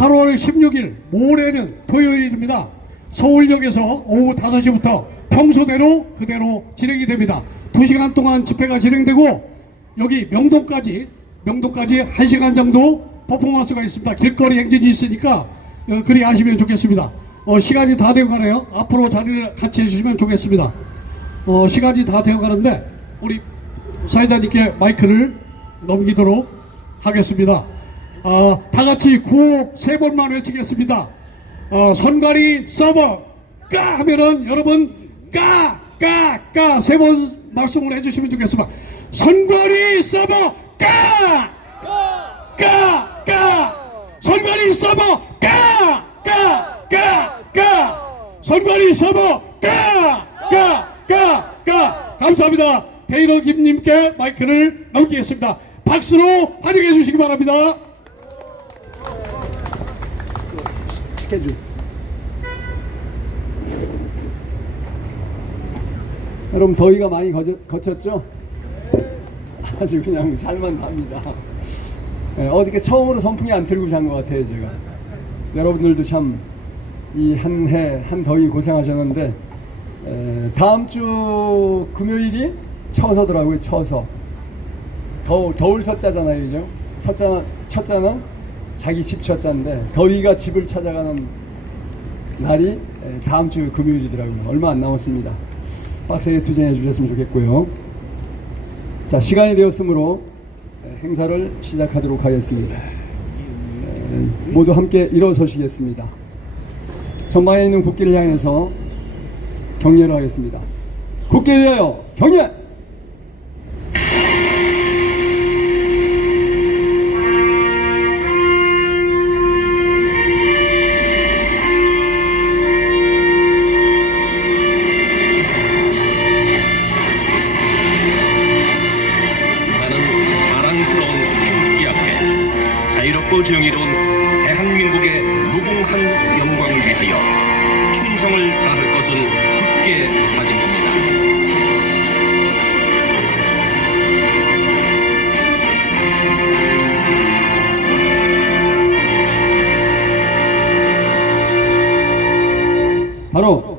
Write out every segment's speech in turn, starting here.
8월 16일 모레는 토요일입니다. 서울역에서 오후 5시부터 평소대로 그대로 진행이 됩니다. 2시간 동안 집회가 진행되고 여기 명동까지 1시간 정도 퍼포먼스가 있습니다. 길거리 행진이 있으니까 그리 아시면 좋겠습니다. 시간이 다 되어 가네요. 앞으로 자리를 같이 해주시면 좋겠습니다. 시간이 다 되어 가는데 우리 사회자님께 마이크를 넘기도록 하겠습니다. 다 같이 구호 3번만 외치겠습니다. 선관위 서버 까 하면은 여러분 까 3번 말씀을 해주시면 좋겠습니다. 선관위 서버 까 선관위 서버 까 선관위 서버 까 감사합니다. 테일러 김님께 마이크를 넘기겠습니다. 박수로 환영해 주시기 바랍니다. 스케줄. 여러분 더위가 많이 거쳤죠? 아주 그냥 살만 납니다. 어저께 처음으로 선풍기 안 틀고 잔 것 같아요 제가. 여러분들도 참 이 한 해 한 더위 고생하셨는데 다음 주 금요일이 처서더라고요. 처서. 더울 서자잖아요, 그죠? 첫자는 자기 집 첫자인데 더위가 집을 찾아가는 날이 다음 주 금요일이더라고요. 얼마 안 남았습니다. 빡세게 투쟁해 주셨으면 좋겠고요. 자, 시간이 되었으므로 행사를 시작하도록 하겠습니다. 모두 함께 일어서시겠습니다. 전방에 있는 국기를 향해서 경례를 하겠습니다. 국기에 대하여 경례! 자유롭고 정의로운 대한민국의 무궁한 영광을 위하여 충성을 다할 것을 굳게 다짐합니다. 바로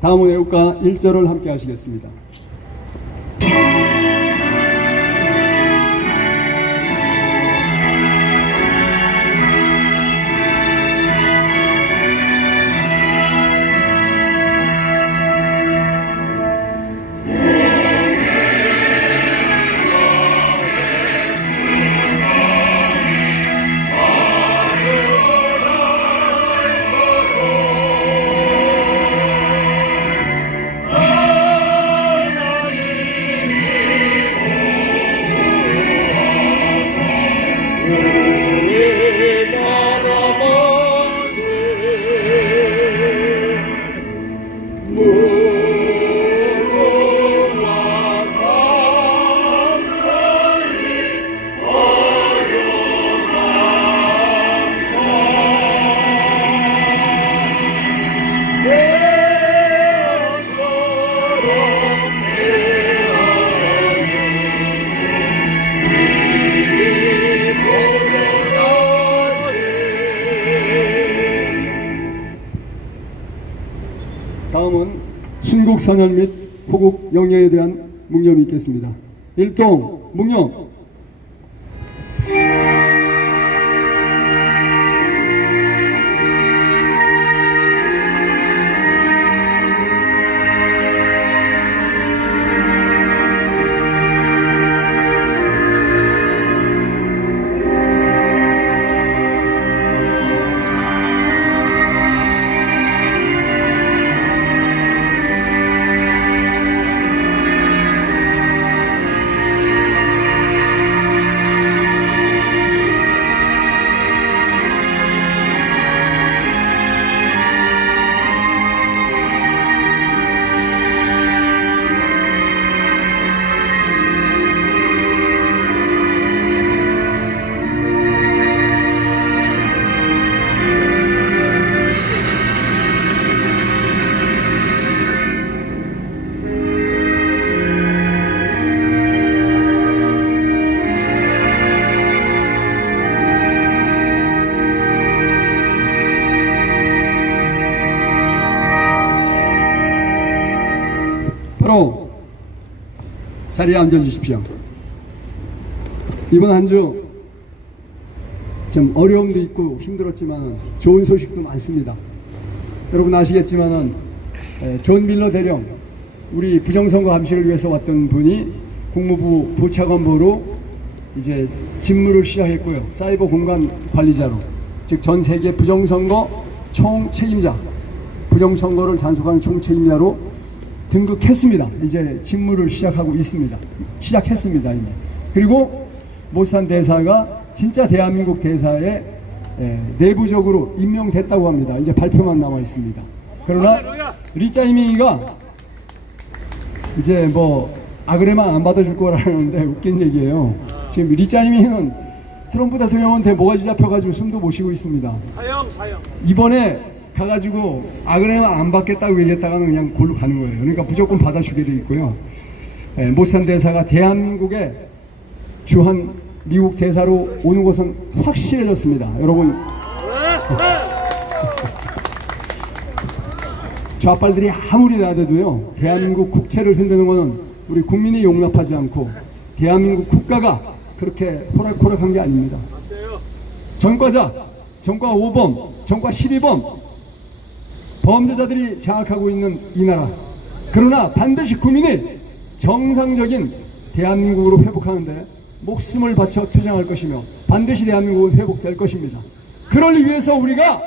다음은 애국가 1절을 함께 하시겠습니다. 다음은 순국 선열 및 호국 영예에 대한 묵념이 있겠습니다. 일동 묵념. 자리에 앉아 주십시오. 이번 한 주 좀 어려움도 있고 힘들었지만 좋은 소식도 많습니다. 여러분 아시겠지만은 존 밀러 대령, 우리 부정선거 감시를 위해서 왔던 분이 국무부 부차관보로 이제 직무를 시작했고요. 사이버 공간 관리자로, 즉 전 세계 부정선거 총책임자, 부정선거를 단속하는 총책임자로 등극했습니다. 이제 직무를 시작하고 있습니다. 시작했습니다 이미. 그리고 모산 대사가 진짜 대한민국 대사에 내부적으로 임명됐다고 합니다. 이제 발표만 남아 있습니다. 그러나 리짜이밍이가 이제 뭐 그래만 안 받아줄 거라는데 웃긴 얘기예요. 지금 리짜이밍은 트럼프 대통령한테 모가지 잡혀가지고 숨도 못 쉬고 있습니다. 사형. 이번에 가가지고 그래만 안 받겠다고 얘기했다가는 그냥 골로 가는 거예요. 그러니까 무조건 받아주게 돼 있고요. 모산 대사가 대한민국의 주한 미국 대사로 오는 것은 확실해졌습니다. 여러분, 좌빨들이 아무리 나대도요, 대한민국 국채를 흔드는 것은 우리 국민이 용납하지 않고 대한민국 국가가 그렇게 호락호락한 게 아닙니다. 전과 5범, 전과 12범 범죄자들이 장악하고 있는 이 나라. 그러나 반드시 국민이 정상적인 대한민국으로 회복하는데 목숨을 바쳐 투쟁할 것이며 반드시 대한민국은 회복될 것입니다. 그걸 위해서 우리가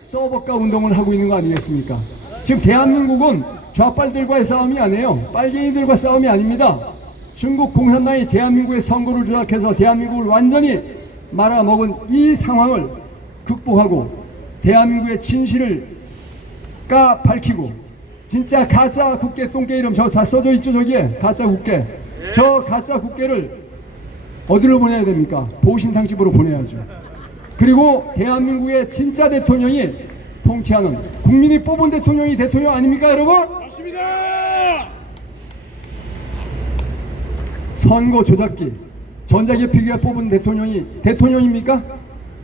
서버가 운동을 하고 있는 거 아니겠습니까? 지금 대한민국은 좌빨들과의 싸움이 아니에요. 빨갱이들과 싸움이 아닙니다. 중국 공산당이 대한민국의 선거를 조작해서 대한민국을 완전히 말아먹은 이 상황을 극복하고 대한민국의 진실을 밝히고 진짜 가짜 국회 똥개 이름 저 다 써져 있죠. 저기에 가짜 국회. 저 가짜 국회를 어디로 보내야 됩니까? 보신탕집으로 보내야죠. 그리고 대한민국의 진짜 대통령이 통치하는, 국민이 뽑은 대통령이 대통령 아닙니까 여러분? 맞습니다. 선거 조작기 전자개표기가 뽑은 대통령이 대통령입니까?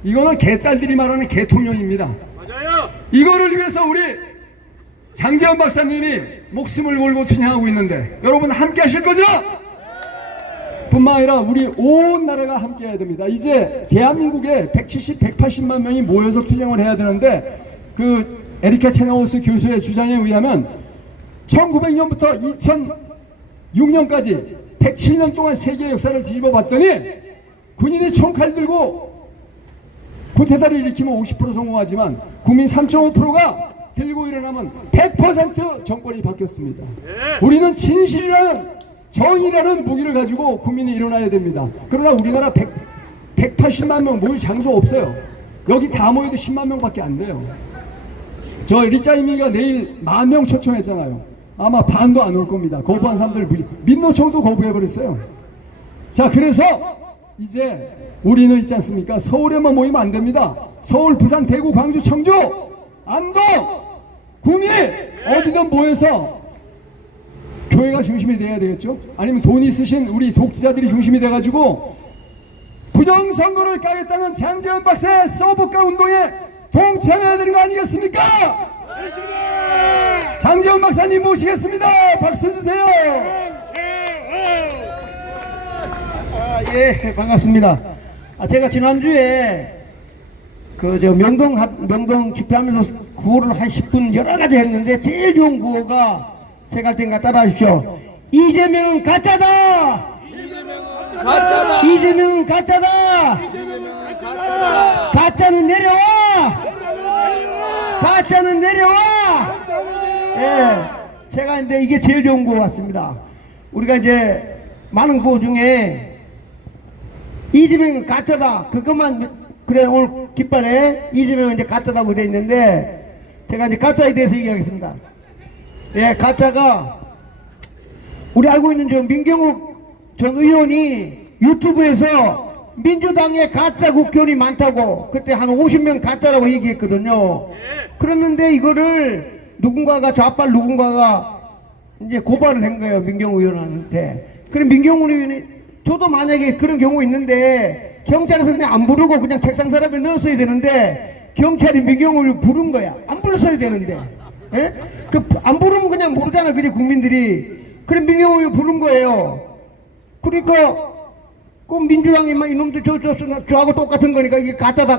이거는 개딸들이 말하는 개통령입니다. 맞아요. 이거를 위해서 우리 장재원 박사님이 목숨을 걸고 투쟁하고 있는데 여러분 함께 하실 거죠? 뿐만 아니라 우리 온 나라가 함께 해야 됩니다. 이제 대한민국에 170, 180만 명이 모여서 투쟁을 해야 되는데 그 에리카 체너우스 교수의 주장에 의하면 1900년부터 2006년까지 107년 동안 세계의 역사를 뒤집어 봤더니 군인이 총칼 들고 쿠데타를 일으키면 50% 성공하지만 국민 3.5%가 들고 일어나면 100% 정권이 바뀌었습니다. 우리는 진실이라는 정의라는 무기를 가지고 국민이 일어나야 됩니다. 그러나 우리나라 180만 명 모일 장소 없어요. 여기 다 모여도 10만 명밖에 안 돼요. 저 리짜이밍이가 내일 10,000명 초청했잖아요. 아마 반도 안 올 겁니다. 거부한 사람들 민노총도 거부해버렸어요. 자, 그래서 이제 우리는 있지 않습니까? 서울에만 모이면 안 됩니다. 서울, 부산, 대구, 광주, 청주, 안동, 구미 어디든 모여서 교회가 중심이 돼야 되겠죠? 아니면 돈 있으신 우리 독지자들이 중심이 돼가지고 부정선거를 까겠다는 장재원 박사의 서브가 운동에 동참해야 되는 거 아니겠습니까? 맞습니다. 장재원 박사님 모시겠습니다. 박수 주세요. 예, 반갑습니다. 제가 지난주에 명동 집회하면서 구호를 한 10분 여러 가지 했는데 제일 좋은 구호가 제가 할 테니까 따라하십시오. 이재명은 가짜다. 이재명은 가짜다. 가짜는 내려와. 가짜는 내려와. 예, 제가 근데 이게 제일 좋은 것 같습니다. 우리가 이제 많은 구호 중에 이재명은 가짜다. 그것만 그래 오늘 깃발에 이재명은 이제 가짜다고 되어 있는데 제가 이제 가짜에 대해서 얘기하겠습니다. 예, 가짜가 우리 알고 있는 저 민경욱 전 의원이 유튜브에서 민주당에 가짜 국회의원이 많다고 그때 한 50명 가짜라고 얘기했거든요. 그랬는데 이거를 누군가가 이제 고발을 한 거예요, 민경욱 의원한테. 그럼 민경욱 의원이 저도 만약에 그런 경우 있는데 경찰에서 그냥 안 부르고 그냥 책상 사람을 넣었어야 되는데 경찰이 민경욱 의원을 부른 거야. 안 불렀어야 되는데. 예? 안 부르면 그냥 모르잖아, 그지 국민들이. 그래 민경욱이 부른 거예요. 그러니까 그 민주당이 막 이놈들 저하고 똑같은 거니까 이게 가짜다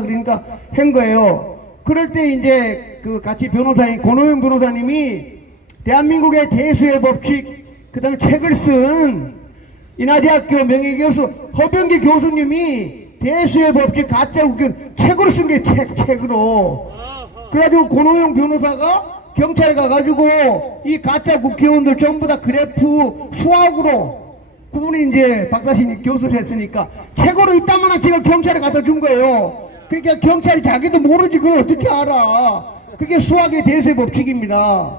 그러니까 한 거예요. 그럴 때 이제 그 같이 변호사인 권호영 변호사님이 대한민국의 대수의 법칙 그다음에 책을 쓴 인하대학교 명예교수 허병기 교수님이 대수의 법칙 가짜 국회의원 책으로 쓴 게 책으로. 그래가지고 권호영 변호사가 경찰에 가가지고 이 가짜 국회의원들 전부 다 그래프 수학으로 그분이 이제 박사신 교수를 했으니까 책으로 이따만한 책을 경찰에 갖다 준 거예요. 그러니까 경찰이 자기도 모르지 그걸 어떻게 알아. 그게 수학의 대수의 법칙입니다.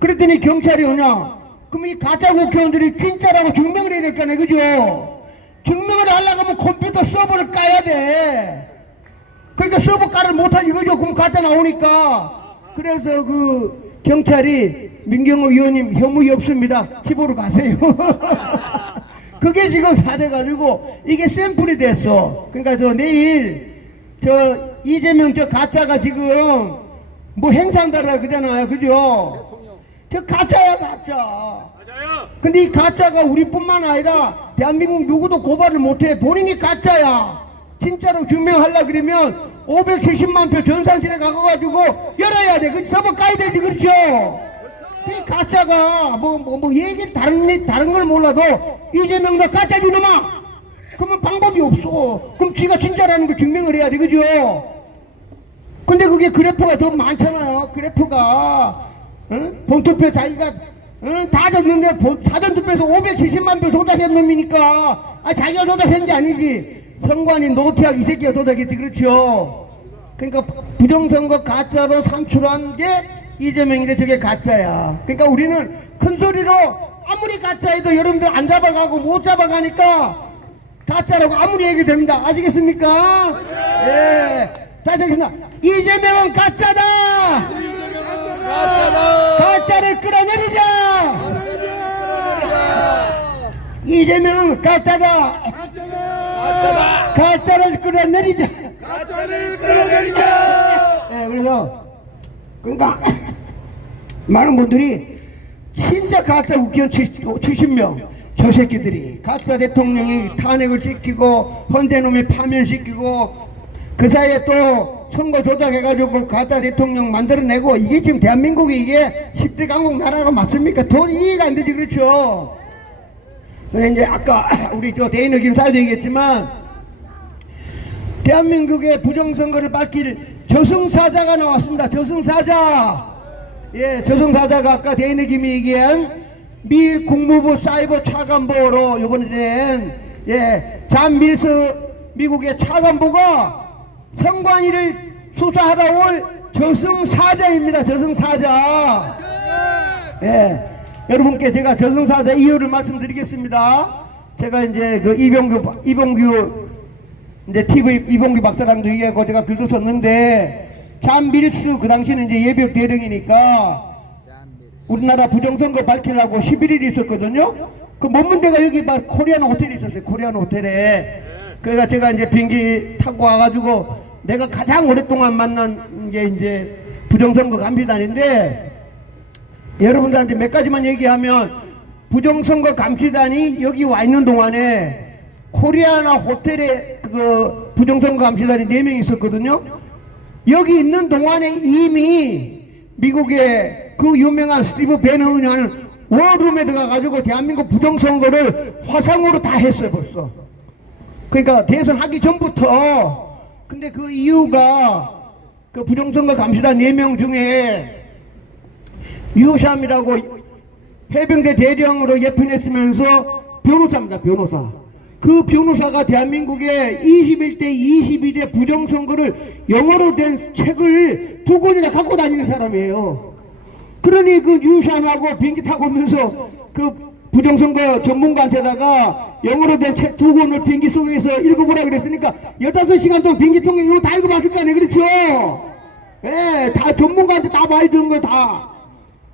그랬더니 경찰이 오냐 그럼 이 가짜 국회의원들이 진짜라고 증명을 해야 될 거 아니에요, 그죠? 증명을 하려고 하면 컴퓨터 서버를 까야 돼. 그러니까 서버 깔을 못하지, 그죠? 그럼 가짜 나오니까. 그래서 그 경찰이 민경호 의원님 혐의 없습니다. 집으로 가세요. 그게 지금 다 돼가지고 이게 샘플이 됐어. 그러니까 저 내일 저 이재명 저 가짜가 지금 뭐 행사한다라 그러잖아요, 그죠? 저 가짜야 가짜. 맞아요. 근데 이 가짜가 우리뿐만 아니라 대한민국 누구도 고발을 못해. 본인이 가짜야. 진짜로 증명하려 그러면 570만 표 전산실에 가가지고 열어야 돼. 그 서버 까야 되지, 그렇죠? 이 가짜가 뭐 얘기 다른 걸 몰라도 이재명도 가짜지 놈아. 그러면 방법이 없어. 그럼 지가 진짜라는 걸 증명을 해야 돼, 그죠? 근데 그게 그래프가 더 많잖아요. 그래프가 본투표 자기가 다 졌는데 사전투표에서 570만 표 조작한 놈이니까 자기가 조작한 게 아니지. 선관위 노태학 이 새끼가 조작했지, 그렇죠? 그러니까 부정선거 가짜로 산출한 게 이재명인데 저게 가짜야. 그러니까 우리는 큰 소리로 아무리 가짜해도 여러분들 안 잡아가고 못 잡아가니까 가짜라고 아무리 얘기됩니다. 아시겠습니까? 예. 다시 하겠습니다. 이재명은 가짜다. 가짜를 끌어내리자. 이재명은 가짜다. 가짜를 끌어내리자. 예, 그러니까 많은 분들이 진짜 가짜 국회의원 70명 저 새끼들이 가짜 대통령이 탄핵을 시키고 헌재놈이 파면시키고 그 사이에 또 선거 조작해가지고 가짜 대통령 만들어내고 이게 지금 대한민국이 이게 10대 강국 나라가 맞습니까? 돈 이해가 안 되지, 그렇죠? 근데 이제 아까 우리 저 대인의 김사도 얘기했지만 대한민국의 부정선거를 밝힐 저승사자가 나왔습니다. 저승사자. 예, 저승사자가 아까 대인의 김이 얘기한 미 국무부 사이버 차관보로 요번에 된 잔 밀스 미국의 차관보가 선관위를 수사하러 올 저승사자입니다. 저승사자. 예, 여러분께 제가 저승사자 이유를 말씀드리겠습니다. 제가 이제 그 이봉규 이제 TV 이봉규 박사랑도 얘기하고 제가 글도 썼는데 잔 밀스 그 당시는 이제 예비역 대령이니까 우리나라 부정선거 밝히려고 11일이 있었거든요. 그 먼문대가 여기 막 코리안 호텔이 있었어요. 코리안 호텔에. 그래서 제가 이제 비행기 타고 와가지고 내가 가장 오랫동안 만난 게 이제 부정선거 감시단인데 여러분들한테 몇 가지만 얘기하면 부정선거 감시단이 여기 와 있는 동안에 코리아나 호텔에 그 부정선거 감시단이 4명 있었거든요. 여기 있는 동안에 이미 미국의 그 유명한 스티브 베너는하는 워룸에 들어가가지고 대한민국 부정선거를 화상으로 다 했어요, 벌써. 그러니까 대선 하기 전부터. 근데 그 이유가 그 부정선거 감시단 4명 중에 유샴이라고 해병대 대령으로 예편했으면서 변호사입니다, 변호사. 그 변호사가 대한민국의 21대 22대 부정선거를 영어로 된 책을 2권이나 갖고 다니는 사람이에요. 그러니 그 유샴하고 비행기 타고 오면서 그 부정선거 전문가한테다가 영어로 된 책 2권을 비행기 속에서 읽어보라 그랬으니까 15시간 동안 비행기 통해 이거 다 읽어봤을 거 아니에요, 그렇죠? 예, 다 전문가한테 다 말해주는 거 다.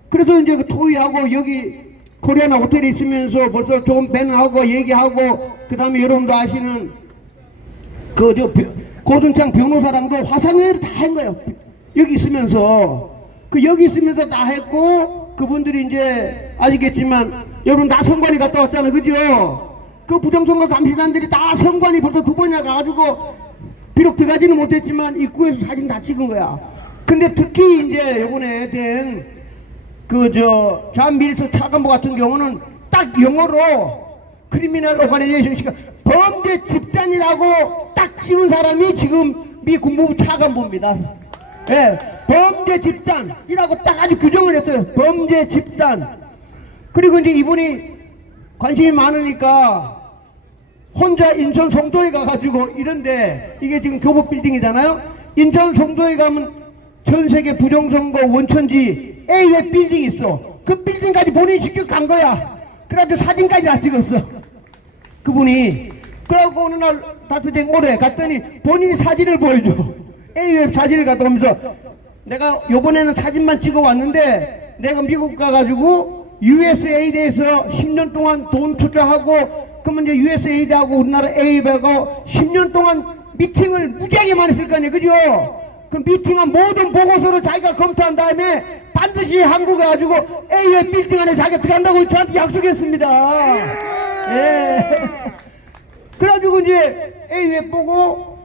그래서 이제 그 토의하고 여기 코리아나 호텔에 있으면서 벌써 좀 배는하고 얘기하고 그 다음에 여러분도 아시는 그 저 고준창 변호사랑도 화상회의를 다 한 거예요. 여기 있으면서 그 여기 있으면서 다 했고 그분들이 이제 아시겠지만 여러분 다 선관위 갔다 왔잖아, 그죠? 그 부정선거 감시단들이 다 선관위 벌써 2번이나 가가지고 비록 들어가지는 못했지만 입구에서 사진 다 찍은 거야. 근데 특히 이제 요번에 된 존 밀스 차관보 같은 경우는 딱 영어로 크리미널 오가니제이션이니까 범죄 집단이라고 딱 지은 사람이 지금 미 국무부 차관보입니다. 예, 범죄 집단이라고 딱 아주 규정을 했어요. 범죄 집단. 그리고 이제 이분이 관심이 많으니까 혼자 인천 송도에 가가지고 이런데 이게 지금 교보 빌딩이잖아요. 인천 송도에 가면 전 세계 부정선거 원천지 A의 빌딩이 있어. 그 빌딩까지 본인이 직접 간 거야. 그래가지고 사진까지 다 찍었어. 그분이. 그래갖고 어느 날 다트쟁 오래 갔더니 본인이 사진을 보여줘. A의 사진을 갖다 오면서 내가 요번에는 사진만 찍어 왔는데 내가 미국 가가지고 USAID에서 10년 동안 돈 투자하고 그러면 이제 USAID하고 우리나라 A하고 10년 동안 미팅을 무지하게 많이 했을 거 아니에요, 그죠? 그 미팅한 모든 보고서를 자기가 검토한 다음에 반드시 한국에 가지고 A의 빌딩 안에 자기가 들어간다고 저한테 약속했습니다. 예. 그래가지고 이제 A에 보고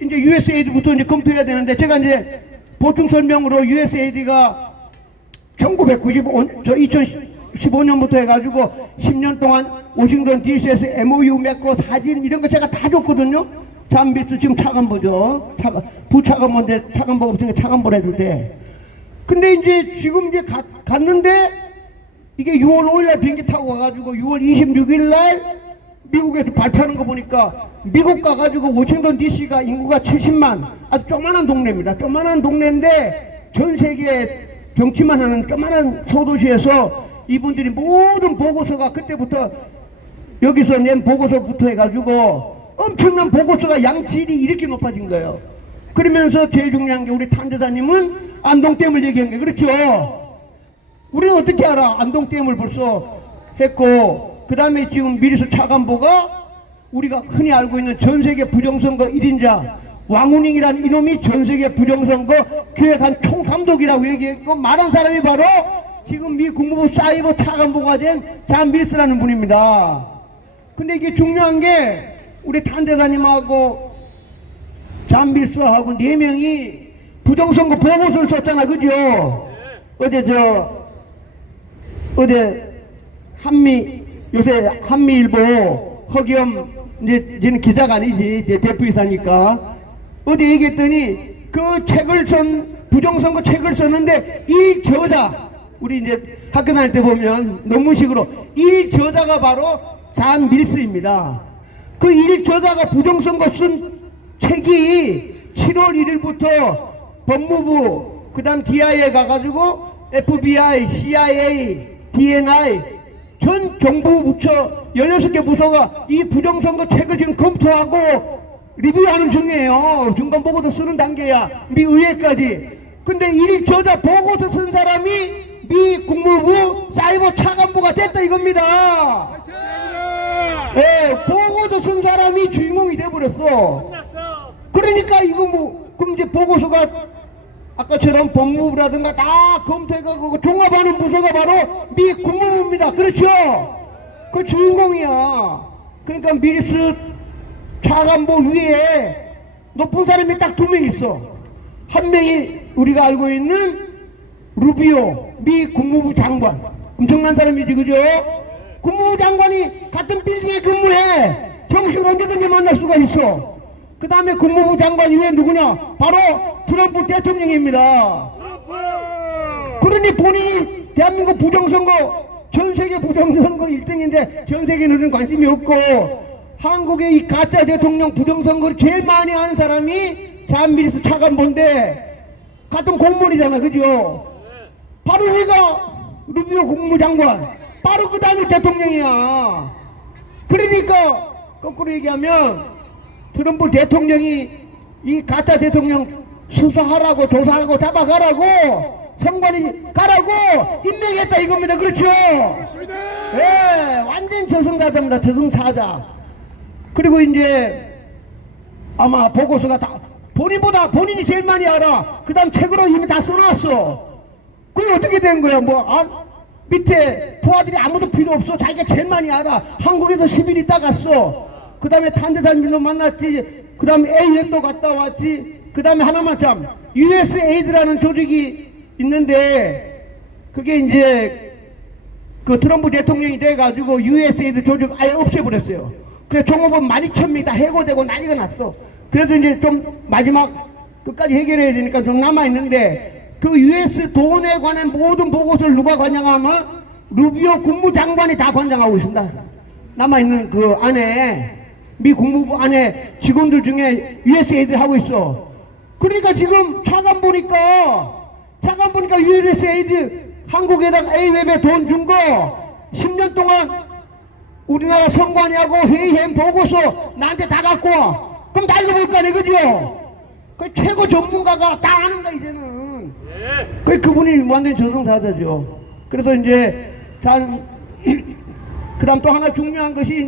이제 USAID부터 이제 검토해야 되는데 제가 이제 보충 설명으로 USAID가 2015년부터 해가지고 10년 동안 워싱턴 DC에서 MOU 맺고 사진 이런 거 제가 다 줬거든요. 잠비스 지금 차관보죠. 부차관보인데 차관보가 없으니까 차관보라 해도 돼. 근데 이제 지금 이제 갔는데 이게 6월 5일날 비행기 타고 가가지고 6월 26일날 미국에서 발표하는 거 보니까 미국 가가지고 워싱턴 DC가 인구가 70만 아주 조만한 동네입니다. 조만한 동네인데 전 세계 정치만 하는 조만한 소도시에서 이분들이 모든 보고서가 그때부터 여기서 낸 보고서부터 해가지고 엄청난 보고서가 양질이 이렇게 높아진 거예요. 그러면서 제일 중요한 게 우리 탄대사님은 안동댐을 얘기한 게 그렇죠. 우리는 어떻게 알아? 안동댐을 벌써 했고 그 다음에 지금 미리수 차관보가 우리가 흔히 알고 있는 전세계 부정선거 1인자 왕우닝이라는 이놈이 전세계 부정선거 기획한 총감독이라고 얘기했고 말한 사람이 바로 지금 미 국무부 사이버 차관보가 된 잔 밀스라는 분입니다. 근데 이게 중요한 게 우리 탄대사님하고 잔 밀스하고 4명이 부정선거 보고서를 썼잖아, 그죠? 어제 요새 한미일보 허겸 이제는 기자가 아니지 이제 대표이사니까 어디 얘기했더니 그 책을 부정선거 책을 썼는데 이 저자 우리 이제 학교 다닐 때 보면 논문식으로 이 저자가 바로 잔 밀스입니다. 그 일 저자가 부정선거 쓴 책이 7월 1일부터 법무부 그 다음 DI에 가가지고 FBI, CIA, DNI 전 정부 부처 16개 부서가 이 부정선거 책을 지금 검토하고 리뷰하는 중이에요. 중간보고서 쓰는 단계야. 미 의회까지. 근데 일 저자 보고서 쓴 사람이 미 국무부 사이버 차관보가 됐다 이겁니다. 예, 보고서 쓴 사람이 주인공이 돼버렸어. 그러니까 이거 그럼 이제 보고서가 아까처럼 법무부라든가 다 검토해가지고 종합하는 부서가 바로 미 국무부입니다. 그렇죠? 그 주인공이야. 그러니까 미리스 차관보 위에 높은 사람이 딱 2명 있어. 한 명이 우리가 알고 있는 루비오 미 국무부 장관. 엄청난 사람이지, 그죠? 국무부 장관이 같은 빌딩에 근무해. 정식으로 언제든지 만날 수가 있어. 그 다음에 국무부 장관 위에 누구냐? 바로 트럼프 대통령입니다. 그러니 본인이 대한민국 부정선거 전세계 부정선거 1등인데 전세계는 관심이 없고 한국의 이 가짜 대통령 부정선거를 제일 많이 하는 사람이 잔 밀스 차관보인데 같은 공무원이잖아, 그죠? 바로 우리가 루비오 국무장관 바로 그 다음에 대통령이야. 그러니까 거꾸로 얘기하면 트럼프 대통령이 이 가짜 대통령 수사하라고 조사하고 잡아가라고 선관위 가라고 임명했다 이겁니다. 그렇죠? 예, 완전 저승사자입니다. 저승사자. 그리고 이제 아마 보고서가 다 본인보다 본인이 제일 많이 알아. 그 다음 책으로 이미 다 써놨어. 그게 어떻게 된 거야? 밑에 부하들이 아무도 필요 없어. 자기가 제일 많이 알아. 한국에서 10일 있다 갔어. 그 다음에 탄대사님도 만났지. 그 다음에 AUM도 갔다 왔지. 그 다음에 하나만 참, USAID라는 조직이 있는데, 그게 이제 그 트럼프 대통령이 돼가지고 USAID 조직 아예 없애버렸어요. 그래서 종업원 12,000명이 다 해고되고 난리가 났어. 그래서 이제 좀 마지막 끝까지 해결해야 되니까 좀 남아있는데, 그 US 돈에 관한 모든 보고서를 누가 관장하면 루비오 국무장관이 다 관장하고 있습니다. 남아있는 그 안에, 미 국무부 안에 직원들 중에 USAID 하고 있어. 그러니까 지금 차관 보니까 USAID 한국에다가 AWeb에 돈 준 거 10년 동안 우리나라 선관위하고 회의한 보고서 나한테 다 갖고 와. 그럼 나 읽어볼 거 아니야, 그죠? 그 최고 전문가가 다 아는 거야, 이제는. 그분이 완전 저승사자죠. 그래서 이제, 그 다음 또 하나 중요한 것이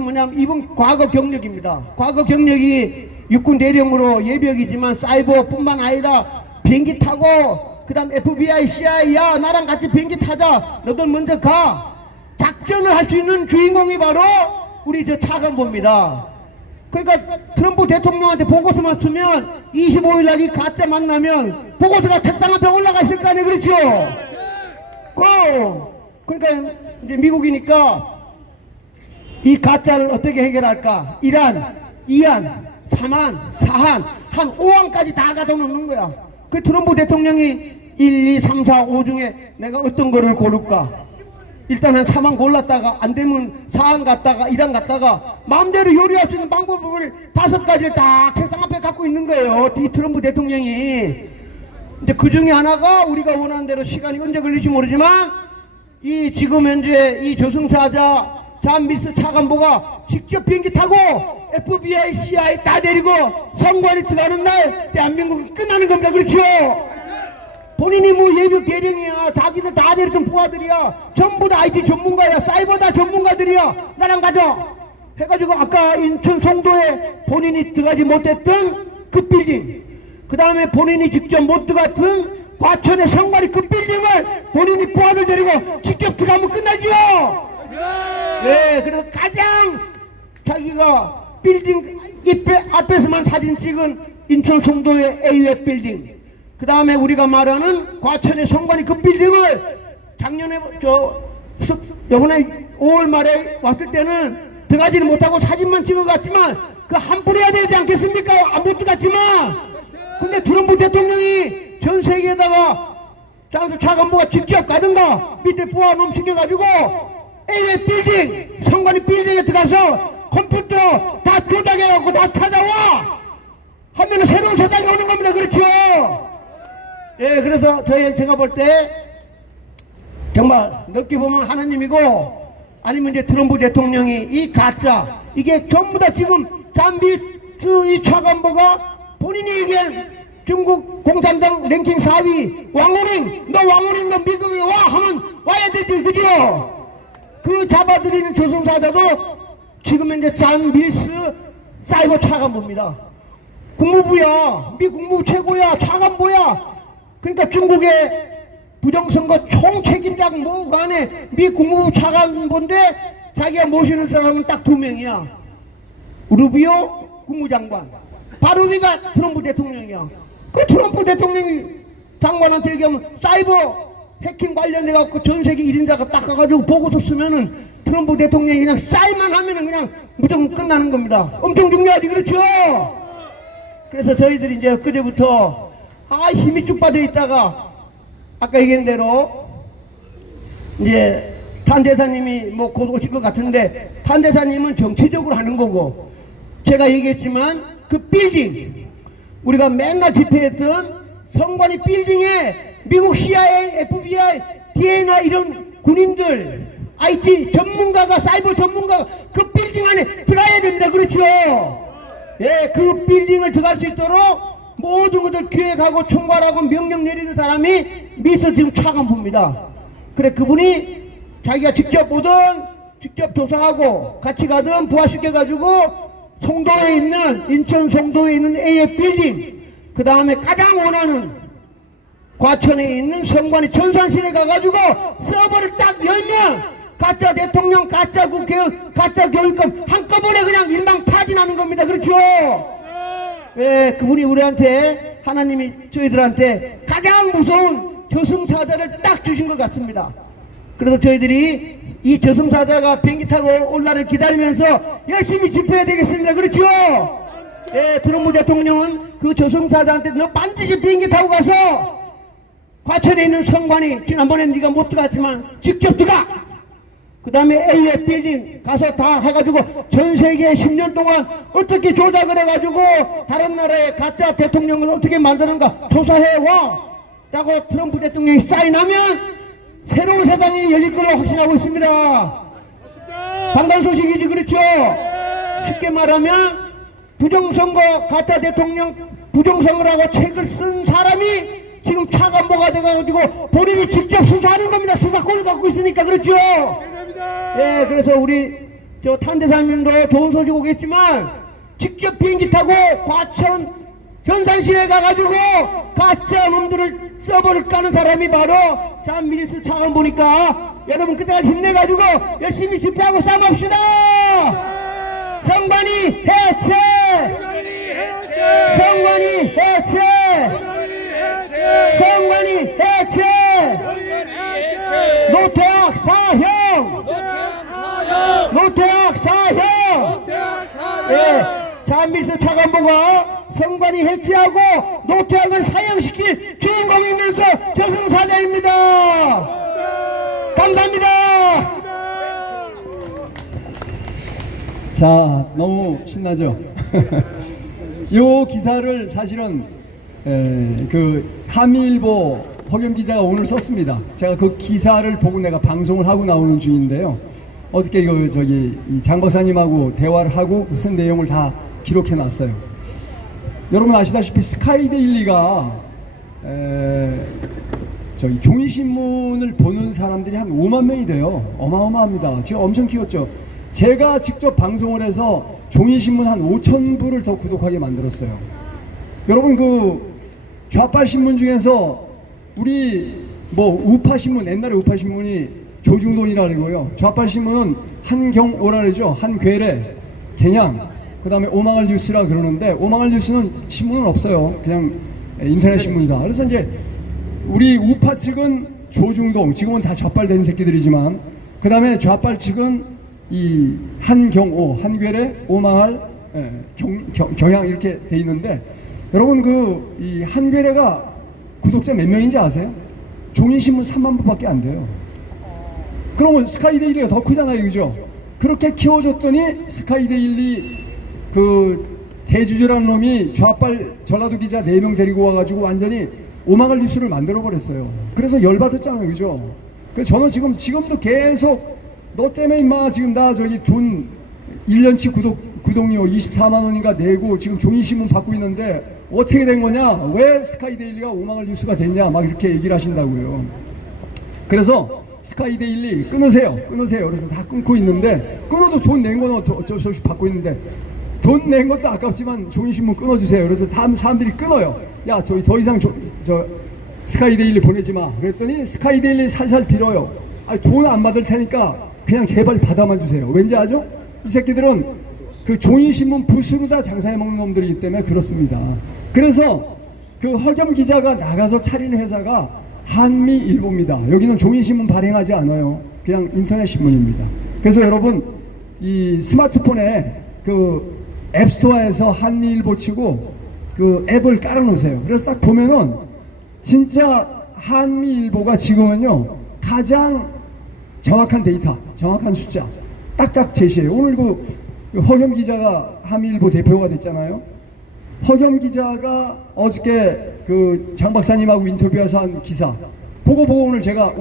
뭐냐면, 이번 과거 경력입니다. 과거 경력이 육군 대령으로 예비역이지만 사이버뿐만 아니라 비행기 타고, 그 다음 FBI, CIA, 야, 나랑 같이 비행기 타자. 너들 먼저 가. 작전을 할 수 있는 주인공이 바로 우리 저 차관보입니다. 그러니까 트럼프 대통령한테 보고서만 쓰면 25일 날 이 가짜 만나면 보고서가 책상 앞에 올라가 있을 거 아니에요, 그렇죠? 그러니까 이제 미국이니까 이 가짜를 어떻게 해결할까? 1안, 2안, 3안, 4안, 한 5안까지 다 가둬놓는 거야. 그 트럼프 대통령이 1, 2, 3, 4, 5 중에 내가 어떤 거를 고를까? 일단 한 3안 골랐다가 안 되면 4안 갔다가 1안 갔다가 마음대로 요리할 수 있는 방법을 5가지를 다 책상 앞에 갖고 있는 거예요. 이 트럼프 대통령이. 근데 그 중에 하나가 우리가 원하는 대로 시간이 언제 걸릴지 모르지만 이 지금 현재 이 저승사자 잔 밀스 차관보가 직접 비행기 타고 FBI, CIA 다 데리고 선관위 들어가는 날 대한민국이 끝나는 겁니다. 그렇죠? 본인이 뭐 예비역 대령이야. 자기들 다 데리던 부하들이야. 전부 다 IT 전문가야. 사이버 다 전문가들이야. 나랑 가자. 해가지고 아까 인천 송도에 본인이 들어가지 못했던 그 빌딩, 그 다음에 본인이 직접 못 들어갔던 과천의 선관위 그 빌딩을 본인이 부하들 데리고 직접 들어가면 끝나죠. 네, 그래서 가장 자기가 빌딩 앞에서만 사진 찍은 인천 송도의 AWeb 빌딩, 그 다음에 우리가 말하는 과천의 선관위 그 빌딩을 작년에 요번에 5월 말에 왔을 때는 들어가지는 못하고 사진만 찍어갔지만 그 환불해야 되지 않겠습니까? 안 못 들어갔지만. 근데 트럼프 대통령이 전 세계에다가 장수 차관보가 직접 가든가 밑에 부하 놈 시켜가지고 AWeb 빌딩, 선관위 빌딩에 들어가서 컴퓨터 다 조작해갖고 다 찾아와 하면은 새로운 세상이 오는 겁니다. 그렇죠? 예, 그래서 제가 볼 때 정말 넓게 보면 하나님이고 아니면 이제 트럼프 대통령이 이 가짜 이게 전부 다 지금 잠비스 이 차관보가 본인이 얘기한 중국 공산당 랭킹 4위 왕호닝, 너 왕호닝 너 미국에 와 하면 와야 되지, 그죠? 그 잡아들이는 조선사자도 지금 현재 잔 밀스 사이버 차관보입니다. 국무부야, 미 국무부 최고야, 차관보야. 그러니까 중국의 부정선거 총책임자가 뭐고 간에 미 국무부 차관보인데 자기가 모시는 사람은 딱 2명이야. 루비오 국무장관, 바로 위가 트럼프 대통령이야. 그 트럼프 대통령이 장관한테 얘기하면 사이버 해킹 관련돼갖고 전 세계 1인자가 딱 가가지고 보고서 쓰면은 트럼프 대통령이 그냥 사인만 하면은 그냥 무조건 끝나는 겁니다. 엄청 중요하지, 그렇죠? 그래서 저희들이 이제 그제부터 힘이 쭉 빠져 있다가 아까 얘기한 대로 이제 탄 대사님이 뭐 곧 오실 것 같은데 탄 대사님은 정치적으로 하는 거고 제가 얘기했지만 그 빌딩 우리가 맨날 집회했던 선관위 빌딩에 미국 CIA, FBI, DNA 이런 군인들 IT 전문가가 사이버 전문가가 그 빌딩 안에 들어가야 됩니다. 그렇죠? 예, 그 빌딩을 들어갈 수 있도록 모든 것을 기획하고 총괄하고 명령 내리는 사람이 미서 지금 차관보입니다. 그래, 그분이 자기가 직접 오든 직접 조사하고 같이 가든 부하시켜가지고 송도에 있는 인천 송도에 있는 AWeb 빌딩, 그 다음에 가장 원하는 과천에 있는 성관이 전산실에 가가지고 서버를 딱 열면 가짜 대통령, 가짜 국회의원, 가짜 교육감 한꺼번에 그냥 일망타진하는 겁니다. 그렇죠? 예, 그분이 우리한테, 하나님이 저희들한테 가장 무서운 저승사자를 딱 주신 것 같습니다. 그래서 저희들이 이 저승사자가 비행기 타고 올 날을 기다리면서 열심히 집회해야 되겠습니다. 그렇죠? 예, 트럼프 대통령은 그 저승사자한테 너 반드시 비행기 타고 가서 과천에 있는 성관이 지난번에 네가 못 들어갔지만 직접 들어가. 그 다음에 AF 빌딩 가서 다 해가지고 전 세계 10년 동안 어떻게 조작을 해가지고 다른 나라의 가짜 대통령을 어떻게 만드는가 조사해와 라고 트럼프 대통령이 사인하면 새로운 세상이 열릴 걸로 확신하고 있습니다. 반가운 소식이지. 그렇죠? 쉽게 말하면 부정선거 가짜 대통령 부정선거라고 책을 쓴 사람이 지금 차관보가 돼가지고 본인이 직접 수사하는 겁니다. 수사권을 갖고 있으니까. 그렇죠? 예, 그래서 우리 저 탄대사님도 좋은 소식 오겠지만 직접 비행기 타고 과천 전산실에 가가지고 가짜 놈들을 서버를 까는 사람이 바로 잔미리스 차관 보니까 여러분 그때까지 힘내가지고 열심히 집회하고 싸움합시다. 성관이 해체! 성관이 해체! 성관이 해체! 노태악 사형! 노태악 사형! 예, 잔밀수 차관보가 성관이 해체하고 노태악을 사형시킬 주인공이면서 저승사자입니다. 감사합니다. 자, 너무 신나죠? 요 기사를 사실은 그 한미일보 허겸 기자가 오늘 썼습니다. 제가 그 기사를 보고 내가 방송을 하고 나오는 중인데요. 어저께 이 장 박사님하고 대화를 하고 무슨 내용을 다 기록해 놨어요. 여러분 아시다시피 스카이데일리가 저희 종이신문을 보는 사람들이 한 5만 명이 돼요. 어마어마합니다. 지금 엄청 키웠죠. 제가 직접 방송을 해서 종이신문 한 5천 부를 더 구독하게 만들었어요. 여러분 그 좌빨 신문 중에서 우리 뭐 우파 신문, 옛날에 우파 신문이 조중동이라 그러고요. 좌빨 신문은 한경오라 그러죠. 한괴뢰, 개냥, 그 다음에 오마갈 뉴스라 그러는데 오마갈 뉴스는 신문은 없어요. 그냥 인터넷 신문사. 그래서 이제 우리 우파 측은 조중동, 지금은 다 좌빨된 새끼들이지만 그 다음에 좌빨 측은 이 한경오, 한괴뢰, 오마갈, 경향 이렇게 돼 있는데 여러분 그 이 한괴뢰가 구독자 몇 명인지 아세요? 종이신문 3만 부밖에 안 돼요. 그러면 스카이데일리가 더 크잖아요, 그죠? 그렇게 키워줬더니 스카이데일리 그 대주주라는 놈이 좌빨 전라도 기자 4명 데리고 와가지고 완전히 오마갈 뉴스를 만들어버렸어요. 그래서 열받았잖아요, 그죠? 그래서 저는 지금도 계속 너 때문에 임마 지금 나 저기 돈 1년치 구독료 24만 원인가 내고 지금 종이신문 받고 있는데 어떻게 된 거냐? 왜 스카이데일리가 오마갈 뉴스가 됐냐? 막 이렇게 얘기를 하신다고요. 그래서 스카이데일리 끊으세요. 그래서 다 끊고 있는데 끊어도 돈 낸 거는 어쩔 수 없이 받고 있는데 돈 낸 것도 아깝지만 종이신문 끊어주세요. 그래서 사람들이 끊어요. 야, 저희 더 이상 저 스카이데일리 보내지 마. 그랬더니 스카이데일리 살살 빌어요. 아니, 돈 안 받을 테니까 그냥 제발 받아만 주세요. 왠지 아죠? 이 새끼들은 그 종이신문 붓으로 다 장사해 먹는 놈들이기 때문에 그렇습니다. 그래서 그 허겸 기자가 나가서 차린 회사가 한미일보입니다. 여기는 종이신문 발행하지 않아요. 그냥 인터넷 신문입니다. 그래서 여러분 이 스마트폰에 그 앱스토어에서 한미일보 치고 그 앱을 깔아놓으세요. 그래서 딱 보면은 진짜 한미일보가 지금은요 가장 정확한 데이터, 정확한 숫자 딱딱 제시해요. 오늘 그 허겸 기자가 한미일보 대표가 됐잖아요. 허겸 기자가 어저께 그 장 박사님하고 인터뷰해서 한 기사 그거 보고 오늘 제가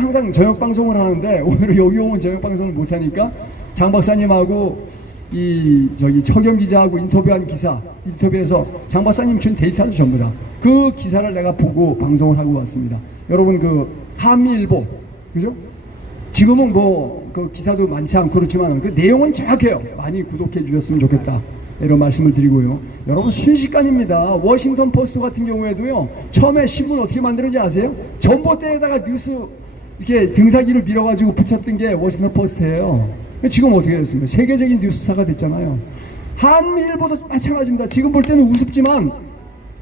항상 저녁 방송을 하는데 오늘은 여기 오면 저녁 방송을 못 하니까 장 박사님하고 저기 허겸 기자하고 인터뷰한 기사 인터뷰에서 장 박사님 준 데이터를 전부 다 그 기사를 내가 보고 방송을 하고 왔습니다. 여러분 그 한미일보 그죠? 지금은 뭐 그 기사도 많지 않고 그렇지만 그 내용은 정확해요. 많이 구독해 주셨으면 좋겠다. 이런 말씀을 드리고요. 여러분 순식간입니다. 워싱턴 포스트 같은 경우에도요. 처음에 신문 어떻게 만들었는지 아세요? 전봇대에다가 뉴스 이렇게 등사기를 밀어가지고 붙였던 게 워싱턴 포스트예요. 지금 어떻게 됐습니까? 세계적인 뉴스사가 됐잖아요. 한미일보도 마찬가지입니다. 지금 볼 때는 우습지만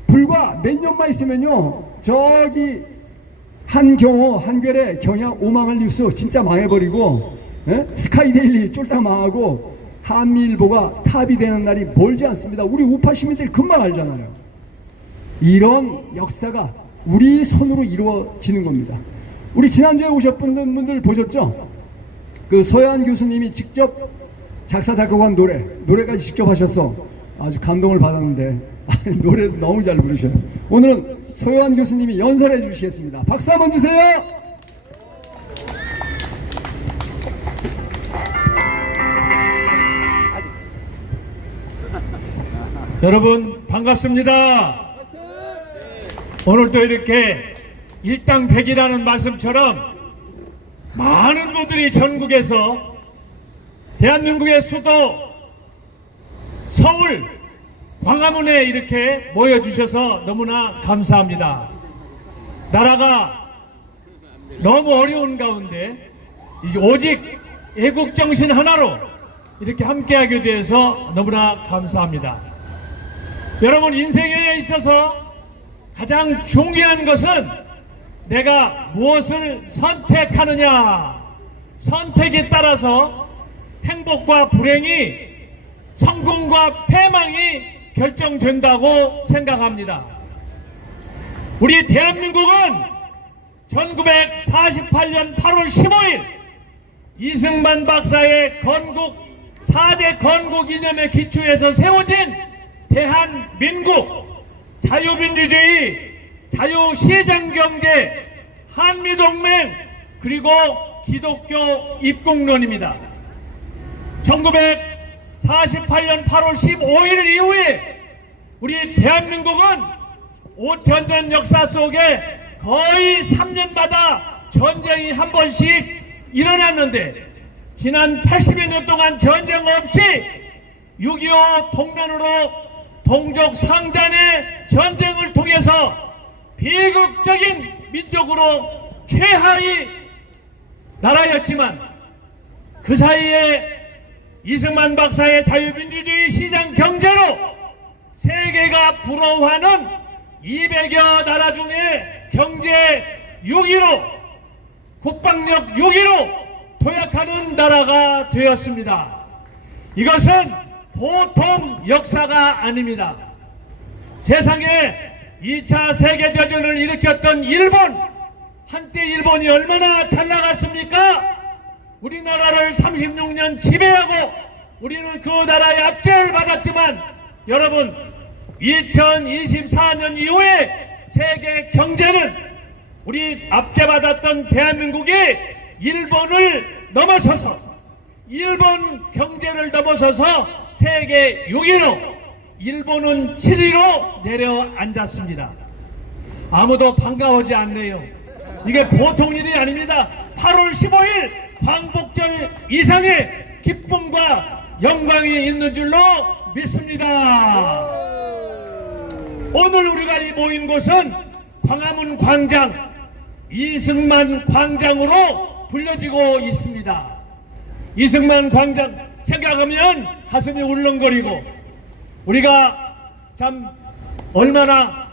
불과 몇 년만 있으면요. 저기 한겨레 경향 오망할 뉴스 진짜 망해버리고 스카이데일리 쫄딱 망하고 한미일보가 탑이 되는 날이 멀지 않습니다. 우리 우파 시민들이 금방 알잖아요. 이런 역사가 우리 손으로 이루어지는 겁니다. 우리 지난주에 오셨던 분들 보셨죠? 그 소연 교수님이 직접 작사 작곡한 노래까지 직접 하셔서 아주 감동을 받았는데 노래 너무 잘 부르셔요. 오늘은 소연 교수님이 연설해 주시겠습니다. 박수 한번 주세요. 여러분 반갑습니다. 오늘 또 이렇게 일당백이라는 말씀처럼 많은 분들이 전국에서 대한민국의 수도 서울 광화문에 이렇게 모여주셔서 너무나 감사합니다. 나라가 너무 어려운 가운데 이제 오직 애국정신 하나로 이렇게 함께하게 돼서 너무나 감사합니다. 여러분 인생에 있어서 가장 중요한 것은 내가 무엇을 선택하느냐, 선택에 따라서 행복과 불행이, 성공과 패망이 결정된다고 생각합니다. 우리 대한민국은 1948년 8월 15일 이승만 박사의 건국 4대 건국 이념에 기초해서 세워진 대한민국, 자유민주주의, 자유시장경제, 한미동맹, 그리고 기독교 입국론입니다. 1948년 8월 15일 이후에 우리 대한민국은 5천년 역사 속에 거의 3년마다 전쟁이 한 번씩 일어났는데 지난 80여 년 동안 전쟁 없이 6.25 동란으로 동족 상잔의 전쟁을 통해서 비극적인 민족으로 최하위 나라였지만 그 사이에 이승만 박사의 자유민주주의 시장 경제로 세계가 부러워하는 200여 나라 중에 경제 6위로 국방력 6위로 도약하는 나라가 되었습니다. 이것은 보통 역사가 아닙니다. 세상에 2차 세계대전을 일으켰던 일본, 한때 일본이 얼마나 잘 나갔습니까? 우리나라를 36년 지배하고 우리는 그 나라의 압제를 받았지만 여러분 2024년 이후에 세계 경제는 우리 압제받았던 대한민국이 일본을 넘어서서 일본 경제를 넘어서서 세계 6위로 일본은 7위로 내려앉았습니다. 아무도 반가워하지 않네요. 이게 보통 일이 아닙니다. 8월 15일 광복절 이상의 기쁨과 영광이 있는 줄로 믿습니다. 오늘 우리가 이 모인 곳은 광화문 광장, 이승만 광장으로 불려지고 있습니다. 이승만 광장 생각하면 가슴이 울렁거리고 우리가 참 얼마나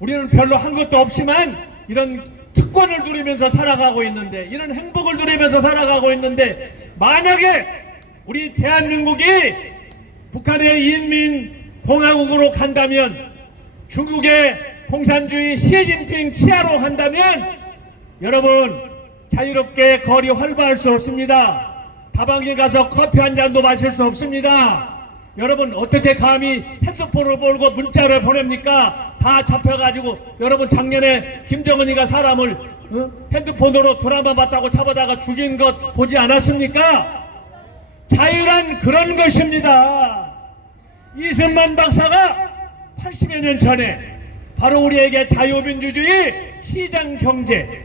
우리는 별로 한 것도 없지만 이런 특권을 누리면서 살아가고 있는데 이런 행복을 누리면서 살아가고 있는데 만약에 우리 대한민국이 북한의 인민공화국으로 간다면 중국의 공산주의 시진핑 치하로 간다면 여러분 자유롭게 거리 활보할 수 없습니다. 다방에 가서 커피 한 잔도 마실 수 없습니다. 여러분 어떻게 감히 핸드폰을 몰고 문자를 보냅니까? 다 잡혀가지고 여러분 작년에 김정은이가 사람을 핸드폰으로 드라마 봤다고 잡아다가 죽인 것 보지 않았습니까? 자유란 그런 것입니다. 이승만 박사가 80여 년 전에 바로 우리에게 자유민주주의 시장경제,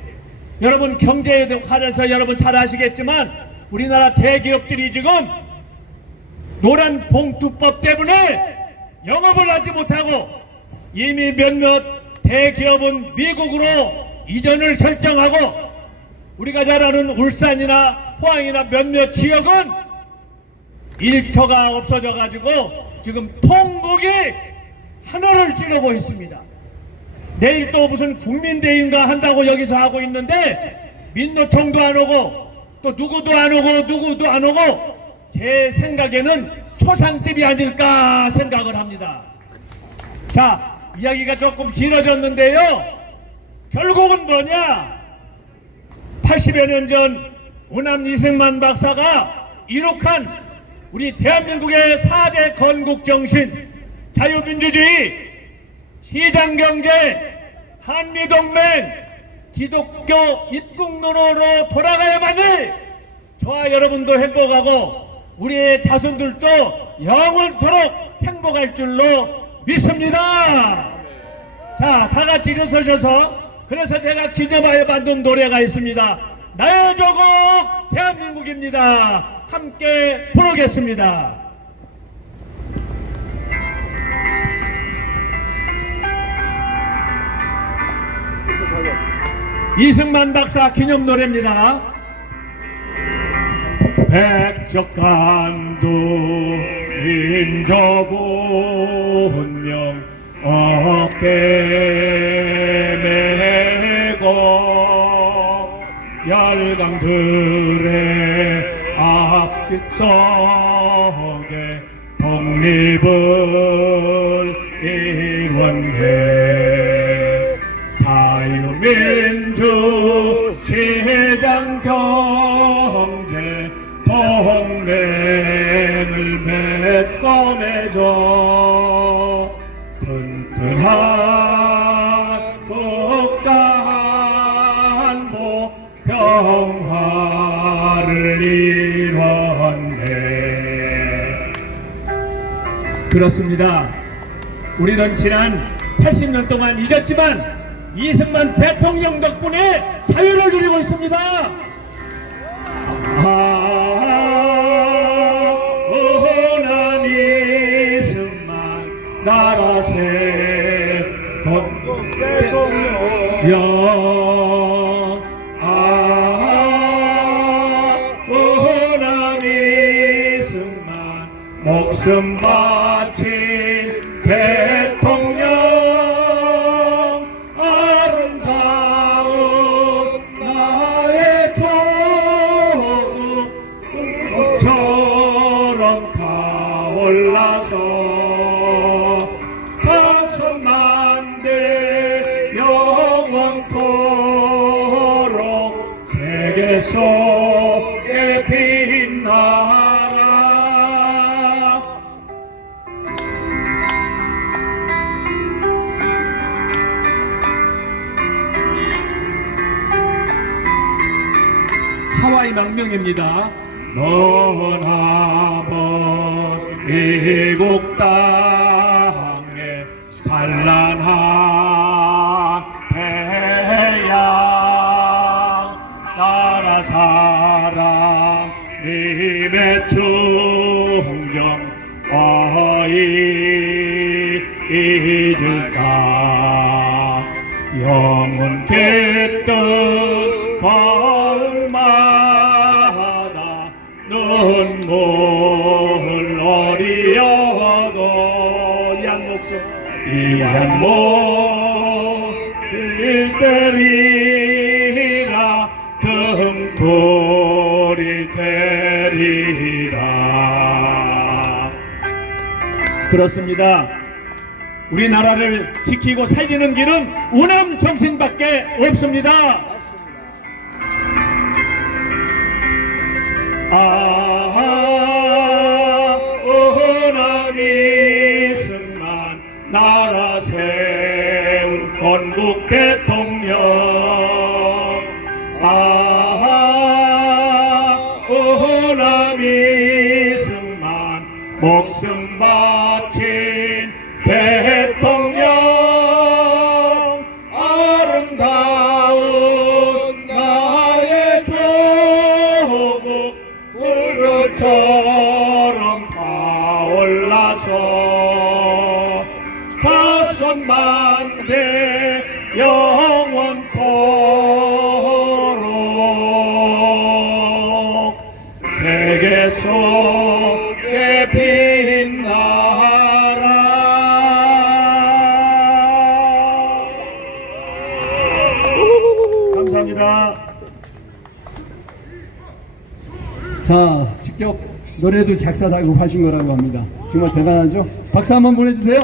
여러분 경제에 관해서 여러분 잘 아시겠지만 우리나라 대기업들이 지금 노란 봉투법 때문에 영업을 하지 못하고 이미 몇몇 대기업은 미국으로 이전을 결정하고 우리가 잘 아는 울산이나 포항이나 몇몇 지역은 일터가 없어져 가지고 지금 통곡이 하늘을 찌르고 있습니다. 내일 또 무슨 국민대회인가 한다고 여기서 하고 있는데 민노총도 안 오고 또 누구도 안 오고 제 생각에는 초상집이 아닐까 생각을 합니다. 자, 이야기가 조금 길어졌는데요. 결국은 뭐냐? 80여 년 전 오남 이승만 박사가 이룩한 우리 대한민국의 4대 건국정신, 자유민주주의, 시장경제, 한미동맹, 기독교 입국론으로 돌아가야만이 저와 여러분도 행복하고 우리의 자손들도 영원토록 행복할 줄로 믿습니다. 자, 다 같이 일어서셔서 그래서 제가 기념하여 만든 노래가 있습니다. 나의 조국 대한민국입니다. 함께 부르겠습니다. 이승만 박사 기념 노래입니다. 백적간두 민족 운명 어깨 메고 열강들의 앞길속에 독립을 이룬해 자유민주 시장 경제 동맹을 맺고 맺어 튼튼한 국가안보 평화를 이뤘네. 그렇습니다. 우리는 지난 80년 동안 잊었지만 이승만 대통령 덕분에 자유를 누리고 있습니다. 오난 이승만 나라 새 대통령 오난 이승만 목숨 바친 대통령 아름다운 나의 조국 꿈처럼 타올라서 가슴만대 영원토록 세계 속에 빛나라. 하와이 망명입니다. 머나먼 미국 땅에 찬란한 태양 나라 사랑 님의 충정 어이 잊을까 영원 깃든 가을마다 눈물 어리어도 이한 목을 때리라 등불이 되리라. 그렇습니다. 우리나라를 지키고 살리는 길은 우남 정신밖에 없습니다. 오남 이승만 나라 세운 건국 대통령 오남 이승만 목숨 바친 대통령 아름다운 나의 조국 그릇처럼 천만대 영원토록 세계 속에 빛나라. 감사합니다. 자, 직접 노래도 작사 작곡하신 거라고 합니다. 정말 대단하죠? 박수 한번 보내주세요.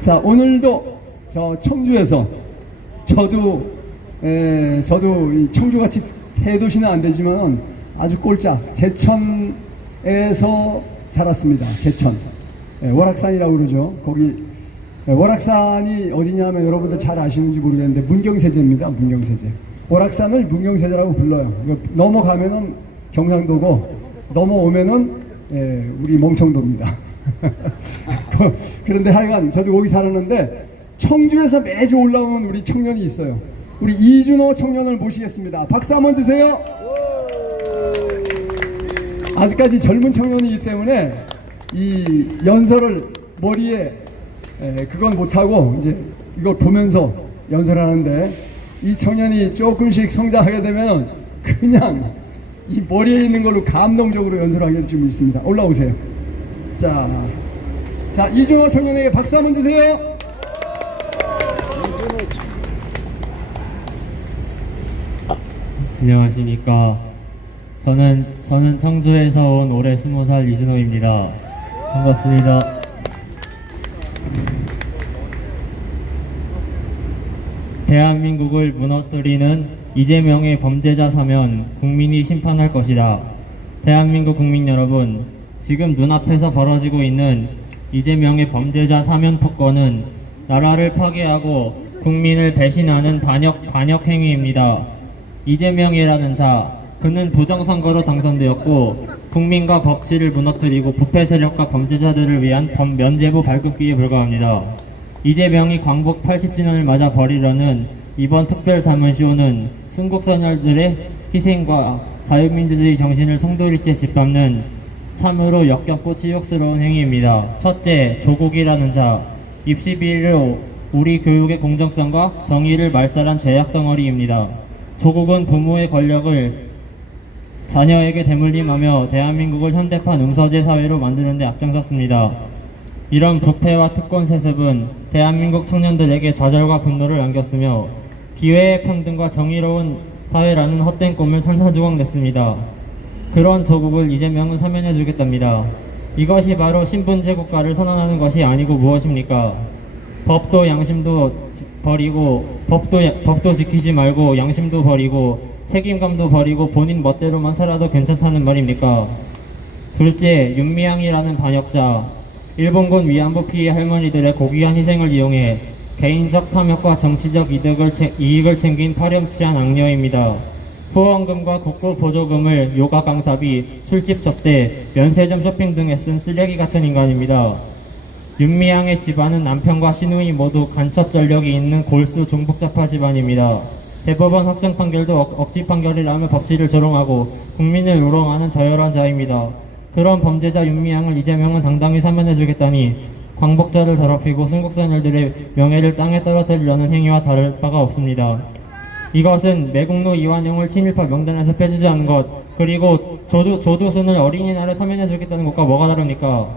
자, 오늘도 저 청주에서 저도 이 청주같이 대도시는 안 되지만 아주 꼴짝 제천에서 자랐습니다. 제천 월악산이라고 그러죠. 거기 월악산이 어디냐면 여러분들 잘 아시는지 모르겠는데 문경세제입니다. 문경세제. 월악산을 문경세제라고 불러요. 넘어가면은 경상도고 넘어오면은 우리 멍청도입니다. 그런데 하여간 저도 거기 살았는데 청주에서 매주 올라오는 우리 청년이 있어요. 우리 이준호 청년을 모시겠습니다. 박수 한번 주세요. 아직까지 젊은 청년이기 때문에 이 연설을 머리에 그건 못하고 이제 이걸 보면서 연설을 하는데 이 청년이 조금씩 성장하게 되면 그냥 이 머리에 있는 걸로 감동적으로 연설하게 지금 있습니다. 올라오세요. 자, 이준호 청년에게 박수 한번 주세요. 안녕하십니까. 저는 청주에서 온 올해 20살 이준호입니다. 반갑습니다. 대한민국을 무너뜨리는 이재명의 범죄자 사면 국민이 심판할 것이다. 대한민국 국민 여러분, 지금 눈앞에서 벌어지고 있는 이재명의 범죄자 사면 특권은 나라를 파괴하고 국민을 배신하는 반역 행위입니다. 이재명이라는 자, 그는 부정선거로 당선되었고 국민과 법치를 무너뜨리고 부패 세력과 범죄자들을 위한 면죄부 발급기에 불과합니다. 이재명이 광복 80주년을 맞아 벌이려는 이번 특별사면쇼는 순국선열들의 희생과 자유민주주의 정신을 송두리째 짓밟는 참으로 역겹고 치욕스러운 행위입니다. 첫째, 조국이라는 자, 입시 비리로 우리 교육의 공정성과 정의를 말살한 죄악덩어리입니다. 조국은 부모의 권력을 자녀에게 대물림하며 대한민국을 현대판 음서제 사회로 만드는 데 앞장섰습니다. 이런 부패와 특권 세습은 대한민국 청년들에게 좌절과 분노를 안겼으며 기회의 평등과 정의로운 사회라는 헛된 꿈을 산산조각냈습니다. 그런 조국을 이재명은 사면해주겠답니다. 이것이 바로 신분제 국가를 선언하는 것이 아니고 무엇입니까? 법도 양심도 버리고 법도 지키지 말고 양심도 버리고 책임감도 버리고 본인 멋대로만 살아도 괜찮다는 말입니까? 둘째, 윤미향이라는 반역자, 일본군 위안부 피해 할머니들의 고귀한 희생을 이용해 개인적 탐욕과 정치적 이익을 챙긴 파렴치한 악녀입니다. 후원금과 국고 보조금을 요가 강사비, 술집 접대, 면세점 쇼핑 등에 쓴 쓰레기 같은 인간입니다. 윤미향의 집안은 남편과 시누이 모두 간첩 전력이 있는 골수 중복자파 집안입니다. 대법원 확정 판결도 억지 판결이라며 법치를 조롱하고 국민을 우롱하는 저열한 자입니다. 그런 범죄자 윤미향을 이재명은 당당히 사면해주겠다니 광복절을 더럽히고 순국선열들의 명예를 땅에 떨어뜨리려는 행위와 다를 바가 없습니다. 이것은 매국노 이완용을 친일파 명단에서 빼주자는 것, 그리고 조두순을 어린이날에 사면해주겠다는 것과 뭐가 다릅니까?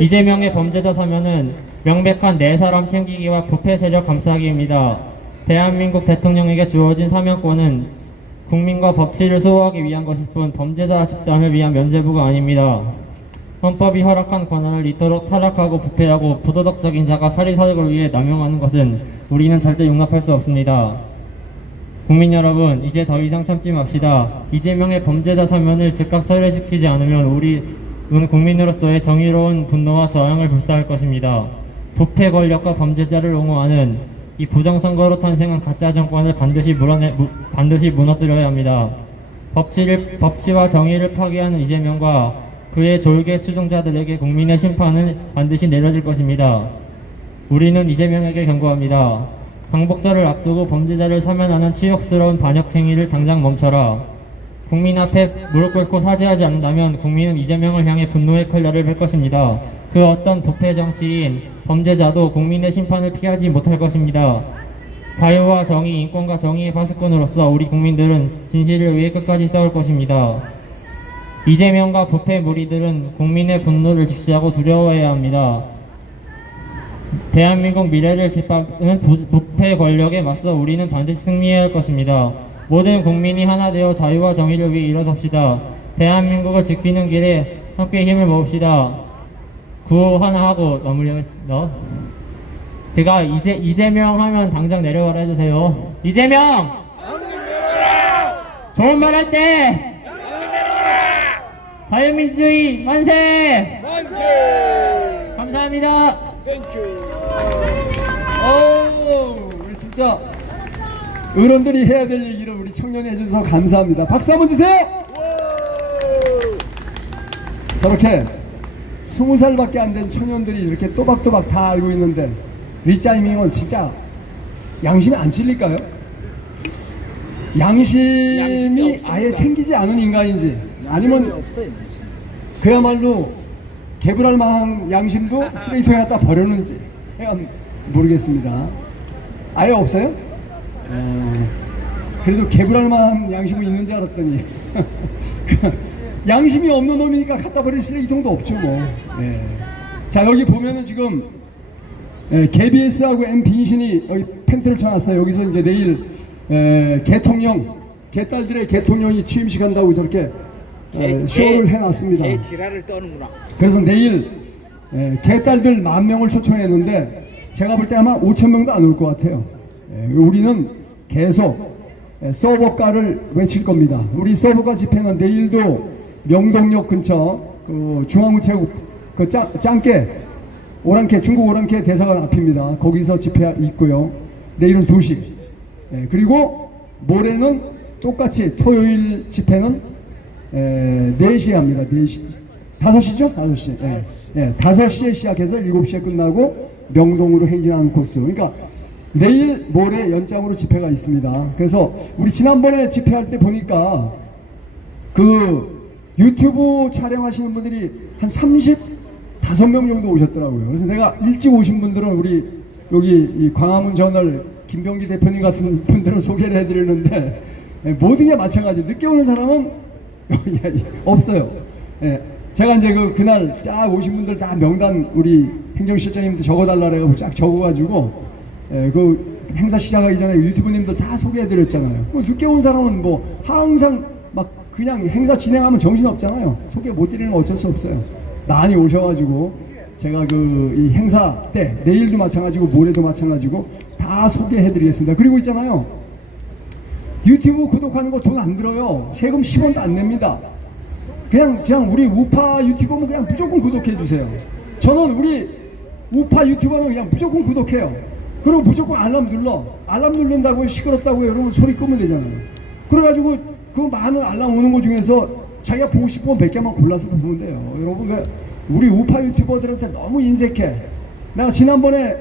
이재명의 범죄자 사면은 명백한 네 사람 챙기기와 부패 세력 감싸기입니다. 대한민국 대통령에게 주어진 사면권은 국민과 법치를 수호하기 위한 것일 뿐 범죄자 집단을 위한 면죄부가 아닙니다. 헌법이 허락한 권한을 이토록 타락하고 부패하고 부도덕적인 자가 사리사욕을 위해 남용하는 것은 우리는 절대 용납할 수 없습니다. 국민 여러분, 이제 더 이상 참지 맙시다. 이재명의 범죄자 사면을 즉각 철회시키지 않으면 우리 국민으로서의 정의로운 분노와 저항을 불사할 것입니다. 부패 권력과 범죄자를 옹호하는 이 부정선거로 탄생한 가짜 정권을 반드시 무너뜨려야 합니다. 법치와 정의를 파괴하는 이재명과 그의 졸개 추종자들에게 국민의 심판은 반드시 내려질 것입니다. 우리는 이재명에게 경고합니다. 광복절을 앞두고 범죄자를 사면하는 치욕스러운 반역 행위를 당장 멈춰라. 국민 앞에 무릎 꿇고 사죄하지 않는다면 국민은 이재명을 향해 분노의 칼날을 펼 것입니다. 그 어떤 부패 정치인, 범죄자도 국민의 심판을 피하지 못할 것입니다. 자유와 정의, 인권과 정의의 파수꾼으로서 우리 국민들은 진실을 위해 끝까지 싸울 것입니다. 이재명과 부패 무리들은 국민의 분노를 직시하고 두려워해야 합니다. 대한민국 미래를 짓밟는 부패 권력에 맞서 우리는 반드시 승리해야 할 것입니다. 모든 국민이 하나 되어 자유와 정의를 위해 일어섭시다. 대한민국을 지키는 길에 함께 힘을 모읍시다. 구호 하나 하고 마무리하겠습니다. 제가 이재명 하면 당장 내려가라 해주세요. 이재명! 좋은 말 할 때! 자유민주주의 만세! 감사합니다. 우리 진짜 의원들이 해야 될 얘기를 우리 청년이 해줘서 감사합니다. 박수 한번 주세요. 저렇게 20살밖에 안 된 청년들이 이렇게 또박또박 다 알고 있는데 리짜이밍은 진짜 양심이 안 찔릴까요? 양심이 아예 생기지 않은 인간인지 아니면 그야말로 개불할 만한 양심도 쓰레기통에 갖다 버렸는지 모르겠습니다. 아예 없어요? 그래도 개불할 만한 개불함은 있는 줄 알았더니 양심이 없는 놈이니까 갖다 버릴 쓰레기통도 없죠 뭐. 예. 자 여기 보면은 지금 KBS하고 MB신이 여기 펜트를 쳐놨어요. 여기서 이제 내일 개통령 개딸들의 개통령이 취임식 한다고 저렇게 쇼를 해놨습니다. 개 지랄을 떠는구나. 그래서 내일 개딸들 10,000명을 초청했는데 제가 볼 때 아마 5,000명도 안 올 것 같아요. 우리는 계속 서버가를 외칠 겁니다. 우리 서버가 집회는 내일도 명동역 근처 그 중앙우체국 그 짱깨 오랑캐 중국 오랑캐 대사관 앞입니다. 거기서 집회 있고요. 내일은 2시. 그리고 모레는 똑같이 토요일 집회는 4시에 합니다. 4시. 5시죠? 5시. 5시에 시작해서 7시에 끝나고 명동으로 행진하는 코스. 그러니까 내일 모레 연장으로 집회가 있습니다. 그래서 우리 지난번에 집회할 때 보니까 그 유튜브 촬영하시는 분들이 한 35명 정도 오셨더라고요. 그래서 내가 일찍 오신 분들은 우리 여기 이 광화문 저널 김병기 대표님 같은 분들은 소개를 해드리는데 모든 게 마찬가지. 늦게 오는 사람은 없어요. 제가 이제 그날 쫙 오신 분들 다 명단 우리 행정실장님도 적어달라 그래가지고 쫙 적어가지고 그 행사 시작하기 전에 유튜브님들 다 소개해드렸잖아요. 뭐 늦게 온 사람은 뭐 항상 막 그냥 행사 진행하면 정신없잖아요. 소개 못 드리는 건 어쩔 수 없어요. 많이 오셔가지고 제가 이 행사 때 내일도 마찬가지고 모레도 마찬가지고 다 소개해드리겠습니다. 그리고 있잖아요. 유튜브 구독하는 거 돈 안 들어요. 세금 10원도 안 냅니다. 그냥 우리 우파 유튜버는 그냥 무조건 구독해주세요. 저는 우리 우파 유튜버는 그냥 무조건 구독해요. 그리고 무조건 알람 눌러. 알람 누른다고 시끄럽다고 여러분 소리 끄면 되잖아요. 그래가지고 그 많은 알람 오는 거 중에서 자기가 보고 싶은 거 몇 개만 골라서 보면 돼요. 여러분 우리 우파 유튜버들한테 너무 인색해. 내가 지난번에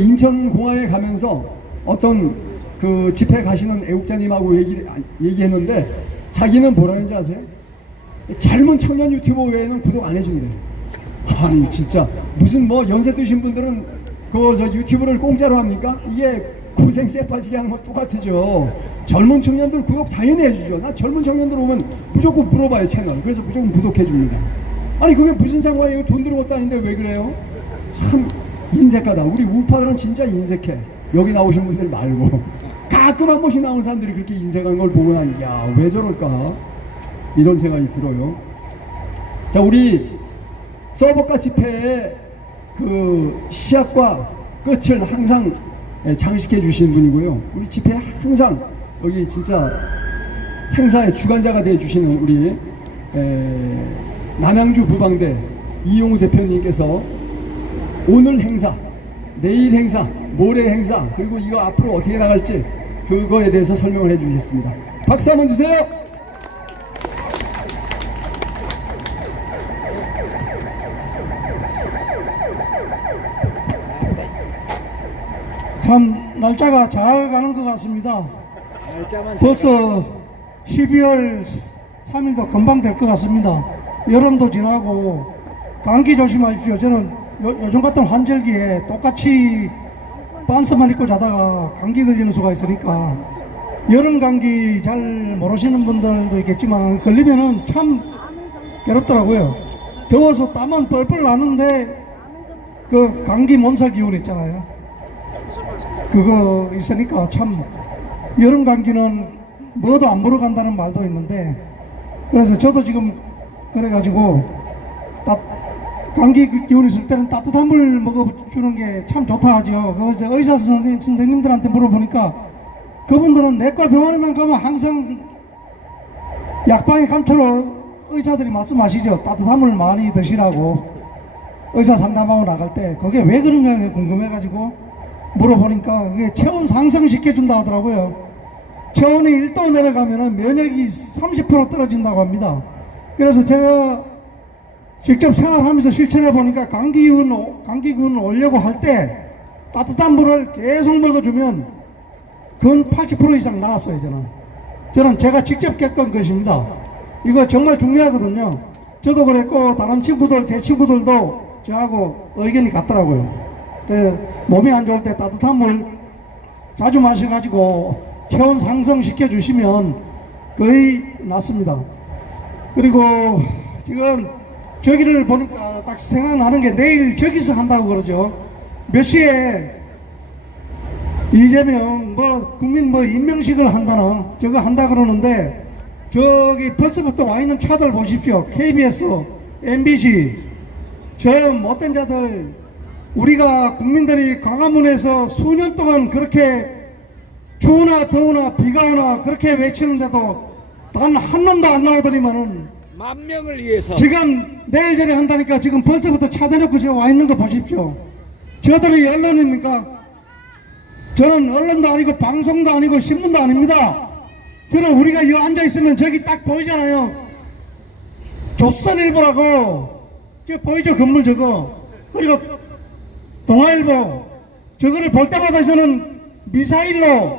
인천 공항에 가면서 어떤 그 집회 가시는 애국자님하고 얘기했는데 자기는 뭐라는지 아세요? 젊은 청년 유튜버 외에는 구독 안 해준대. 아니 진짜 무슨 뭐 연세 드신 분들은 저 유튜브를 공짜로 합니까? 이게 고생 쎄빠지게 하는 거 똑같으죠. 젊은 청년들 구독 당연히 해주죠. 나 젊은 청년들 오면 무조건 물어봐요 채널. 그래서 무조건 구독해줍니다. 아니 그게 무슨 상관이에요? 돈 들어갔다 하는데 왜 그래요? 참 인색하다. 우리 우파들은 진짜 인색해. 여기 나오신 분들 말고 가끔 한 번씩 나오는 사람들이 그렇게 인색한 걸 보고 나니 왜 저럴까 이런 생각이 들어요. 자 우리 서버가 집회의 그 시작과 끝을 항상 장식해 주신 분이고요. 우리 집회에 항상 여기 진짜 행사의 주관자가 되어 주시는 우리 남양주 부방대 이용우 대표님께서 오늘 행사, 내일 행사, 모레 행사 그리고 이거 앞으로 어떻게 나갈지 그거에 대해서 설명을 해 주셨습니다. 박수 한번 주세요. 참 날짜가 잘 가는 것 같습니다. 벌써 12월 3일도 금방 될 것 같습니다. 여름도 지나고 감기 조심하십시오. 저는 요즘 같은 환절기에 똑같이 반스만 입고 자다가 감기 걸리는 수가 있으니까 여름 감기 잘 모르시는 분들도 있겠지만 걸리면은 참 괴롭더라고요. 더워서 땀은 뻘뻘 나는데 그 감기 몸살 기운 있잖아요. 그거 있으니까 참 여름 감기는 뭐도 안 보러 간다는 말도 있는데 그래서 저도 지금 그래가지고 감기 기운 있을 때는 따뜻한 물 먹어주는 게 참 좋다 하죠. 그래서 의사 선생님들한테 물어보니까 그분들은 내과 병원에만 가면 항상 약방에 감초로 의사들이 말씀하시죠. 따뜻한 물 많이 드시라고 의사 상담하고 나갈 때 그게 왜 그런가 궁금해가지고 물어보니까 그게 체온 상승시켜준다 하더라고요. 체온이 1도 내려가면 면역이 30% 떨어진다고 합니다. 그래서 제가 직접 생활하면서 실천해 보니까 감기 기운을 올려고 할 때 따뜻한 물을 계속 먹어주면 근 80% 이상 나았어요. 저는 제가 직접 겪은 것입니다. 이거 정말 중요하거든요. 저도 그랬고 다른 친구들, 제 친구들도 저하고 의견이 같더라고요. 그래서 몸이 안 좋을 때 따뜻한 물 자주 마셔가지고 체온 상승시켜 주시면 거의 낫습니다. 그리고 지금 저기를 보니까 딱 생각나는 게 내일 저기서 한다고 그러죠. 몇 시에 이재명 국민 임명식을 한다나 저거 한다 그러는데 저기 벌써부터 와 있는 차들 보십시오. KBS, MBC 저 못된 자들 우리가 국민들이 광화문에서 수년 동안 그렇게 추우나 더우나 비가 오나 그렇게 외치는데도 단 한 놈도 안 나오더니만은 만 명을 위해서 지금 내일 전에 한다니까 지금 벌써부터 차 대놓고 저 와 있는 거 보십시오. 저들이 언론입니까? 저는 언론도 아니고 방송도 아니고 신문도 아닙니다. 저는 우리가 여기 앉아 있으면 저기 딱 보이잖아요. 조선일보라고 저 보이죠? 건물 저거. 그리고 동아일보 저거를 볼 때마다 저는 미사일로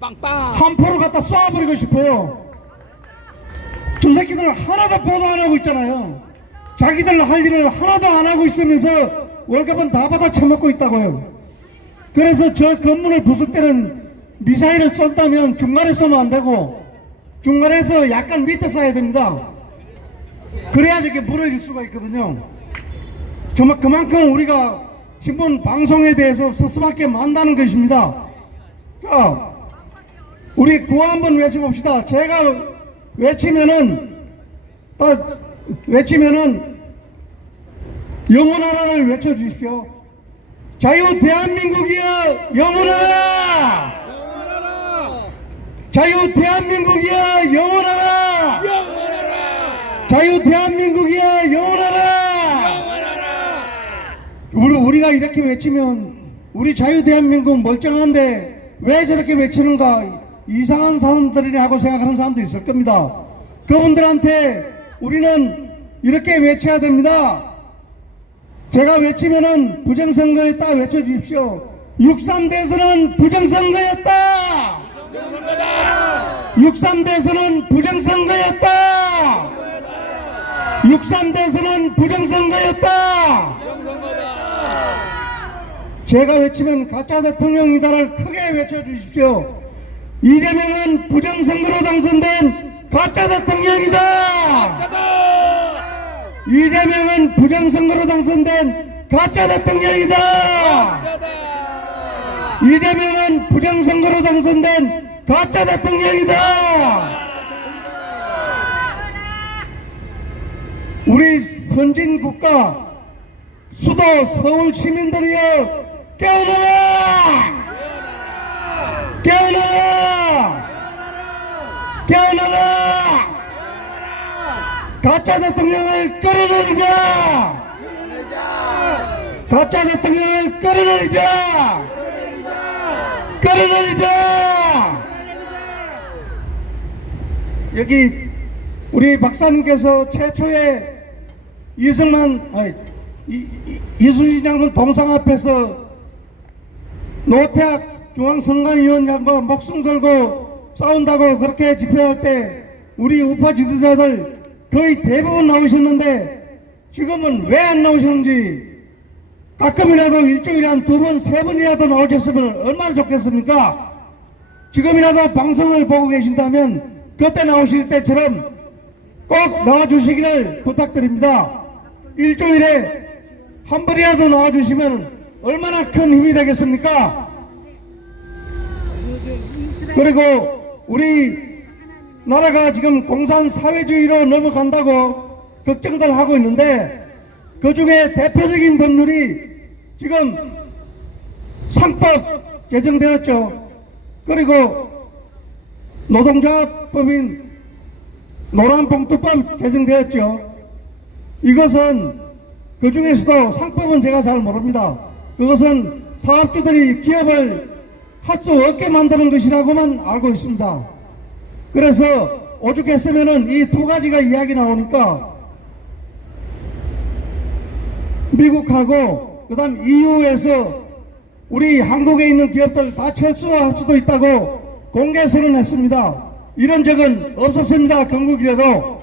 빵빵 한 포로 갖다 쏴버리고 싶어요. 저 새끼들 하나도 보도 안 하고 있잖아요. 자기들 할 일을 하나도 안 하고 있으면서 월급은 다 받아 처먹고 있다고요. 그래서 저 건물을 부술 때는 미사일을 쏜다면 중간에 쏘면 안 되고 중간에서 약간 밑에 쏴야 됩니다. 그래야 저게 무너질 수가 있거든요. 정말 그만큼 우리가 신문 방송에 대해서 서슴하게 만다는 것입니다. 자, 우리 구호 한번 외쳐봅시다. 제가 외치면은 영원하라를 외쳐주십시오. 자유 대한민국이여 영원하라! 자유 대한민국이여 영원하라! 자유 대한민국이여 영원하라! 우리가 이렇게 외치면 우리 자유 대한민국 멀쩡한데 왜 저렇게 외치는가 이상한 사람들이라 하고 생각하는 사람도 있을 겁니다. 그분들한테 우리는 이렇게 외쳐야 됩니다. 제가 외치면은 부정선거였다 외쳐주십시오. 6.3대선은 부정선거였다. 6.3대선은 부정선거였다. 6.3대선은 부정선거였다. 제가 외치면 가짜 대통령이다를 크게 외쳐주십시오. 이재명은 부정선거로 당선된 가짜 대통령이다. 이재명은 부정선거로 당선된 가짜 대통령이다. 이재명은 부정선거로 당선된 가짜 대통령이다. 우리 선진국가 수도 서울 시민들이여 깨어나라! 깨어나라! 깨어나라! 가짜 대통령을 끌어내리자! 가짜 대통령을 끌어내리자! 끌어내리자! 여기 우리 박사님께서 최초의 이순신 장군 동상 앞에서 노태학 중앙선관위원장과 목숨 걸고 싸운다고 그렇게 집회할 때 우리 우파 지도자들 거의 대부분 나오셨는데 지금은 왜 안 나오시는지 가끔이라도 일주일에 한 2번, 3번이라도 나오셨으면 얼마나 좋겠습니까? 지금이라도 방송을 보고 계신다면 그때 나오실 때처럼 꼭 나와주시기를 부탁드립니다. 일주일에 한 번이라도 나와주시면 얼마나 큰 힘이 되겠습니까? 그리고 우리 나라가 지금 공산사회주의로 넘어간다고 걱정들 하고 있는데 그 중에 대표적인 법률이 지금 상법 제정되었죠. 그리고 노동조합법인 노란봉투법 제정되었죠. 이것은 그 중에서도 상법은 제가 잘 모릅니다. 그것은 사업주들이 기업을 할 수 없게 만드는 것이라고만 알고 있습니다. 그래서 오죽했으면은 이 두 가지가 이야기 나오니까 미국하고 그다음 EU에서 우리 한국에 있는 기업들 다 철수할 수도 있다고 공개 선언했습니다. 이런 적은 없었습니다. 건국이라도.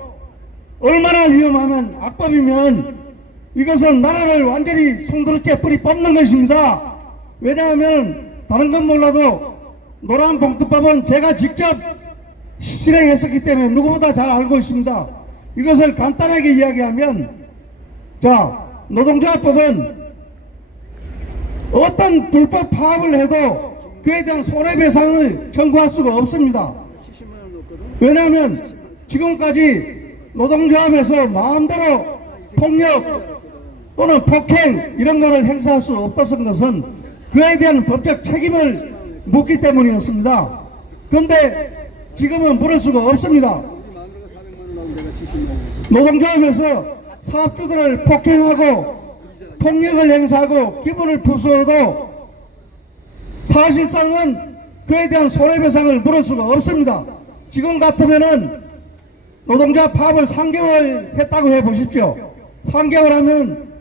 얼마나 위험하면 악법이면 이것은 나라를 완전히 송두리째 뿌리 뽑는 것입니다. 왜냐하면 다른 건 몰라도 노란봉투법은 제가 직접 실행했었기 때문에 누구보다 잘 알고 있습니다. 이것을 간단하게 이야기하면 자, 노동조합법은 어떤 불법 파업을 해도 그에 대한 손해배상을 청구할 수가 없습니다. 왜냐하면 지금까지 노동조합에서 마음대로 폭력 또는 폭행 이런 것을 행사할 수 없었던 것은 그에 대한 법적 책임을 묻기 때문이었습니다. 그런데 지금은 물을 수가 없습니다. 노동조합에서 사업주들을 폭행하고 폭력을 행사하고 기분을 부수어도 사실상은 그에 대한 손해배상을 물을 수가 없습니다. 지금 같으면은 노동자 파업을 3개월 했다고 해보십시오. 3개월 하면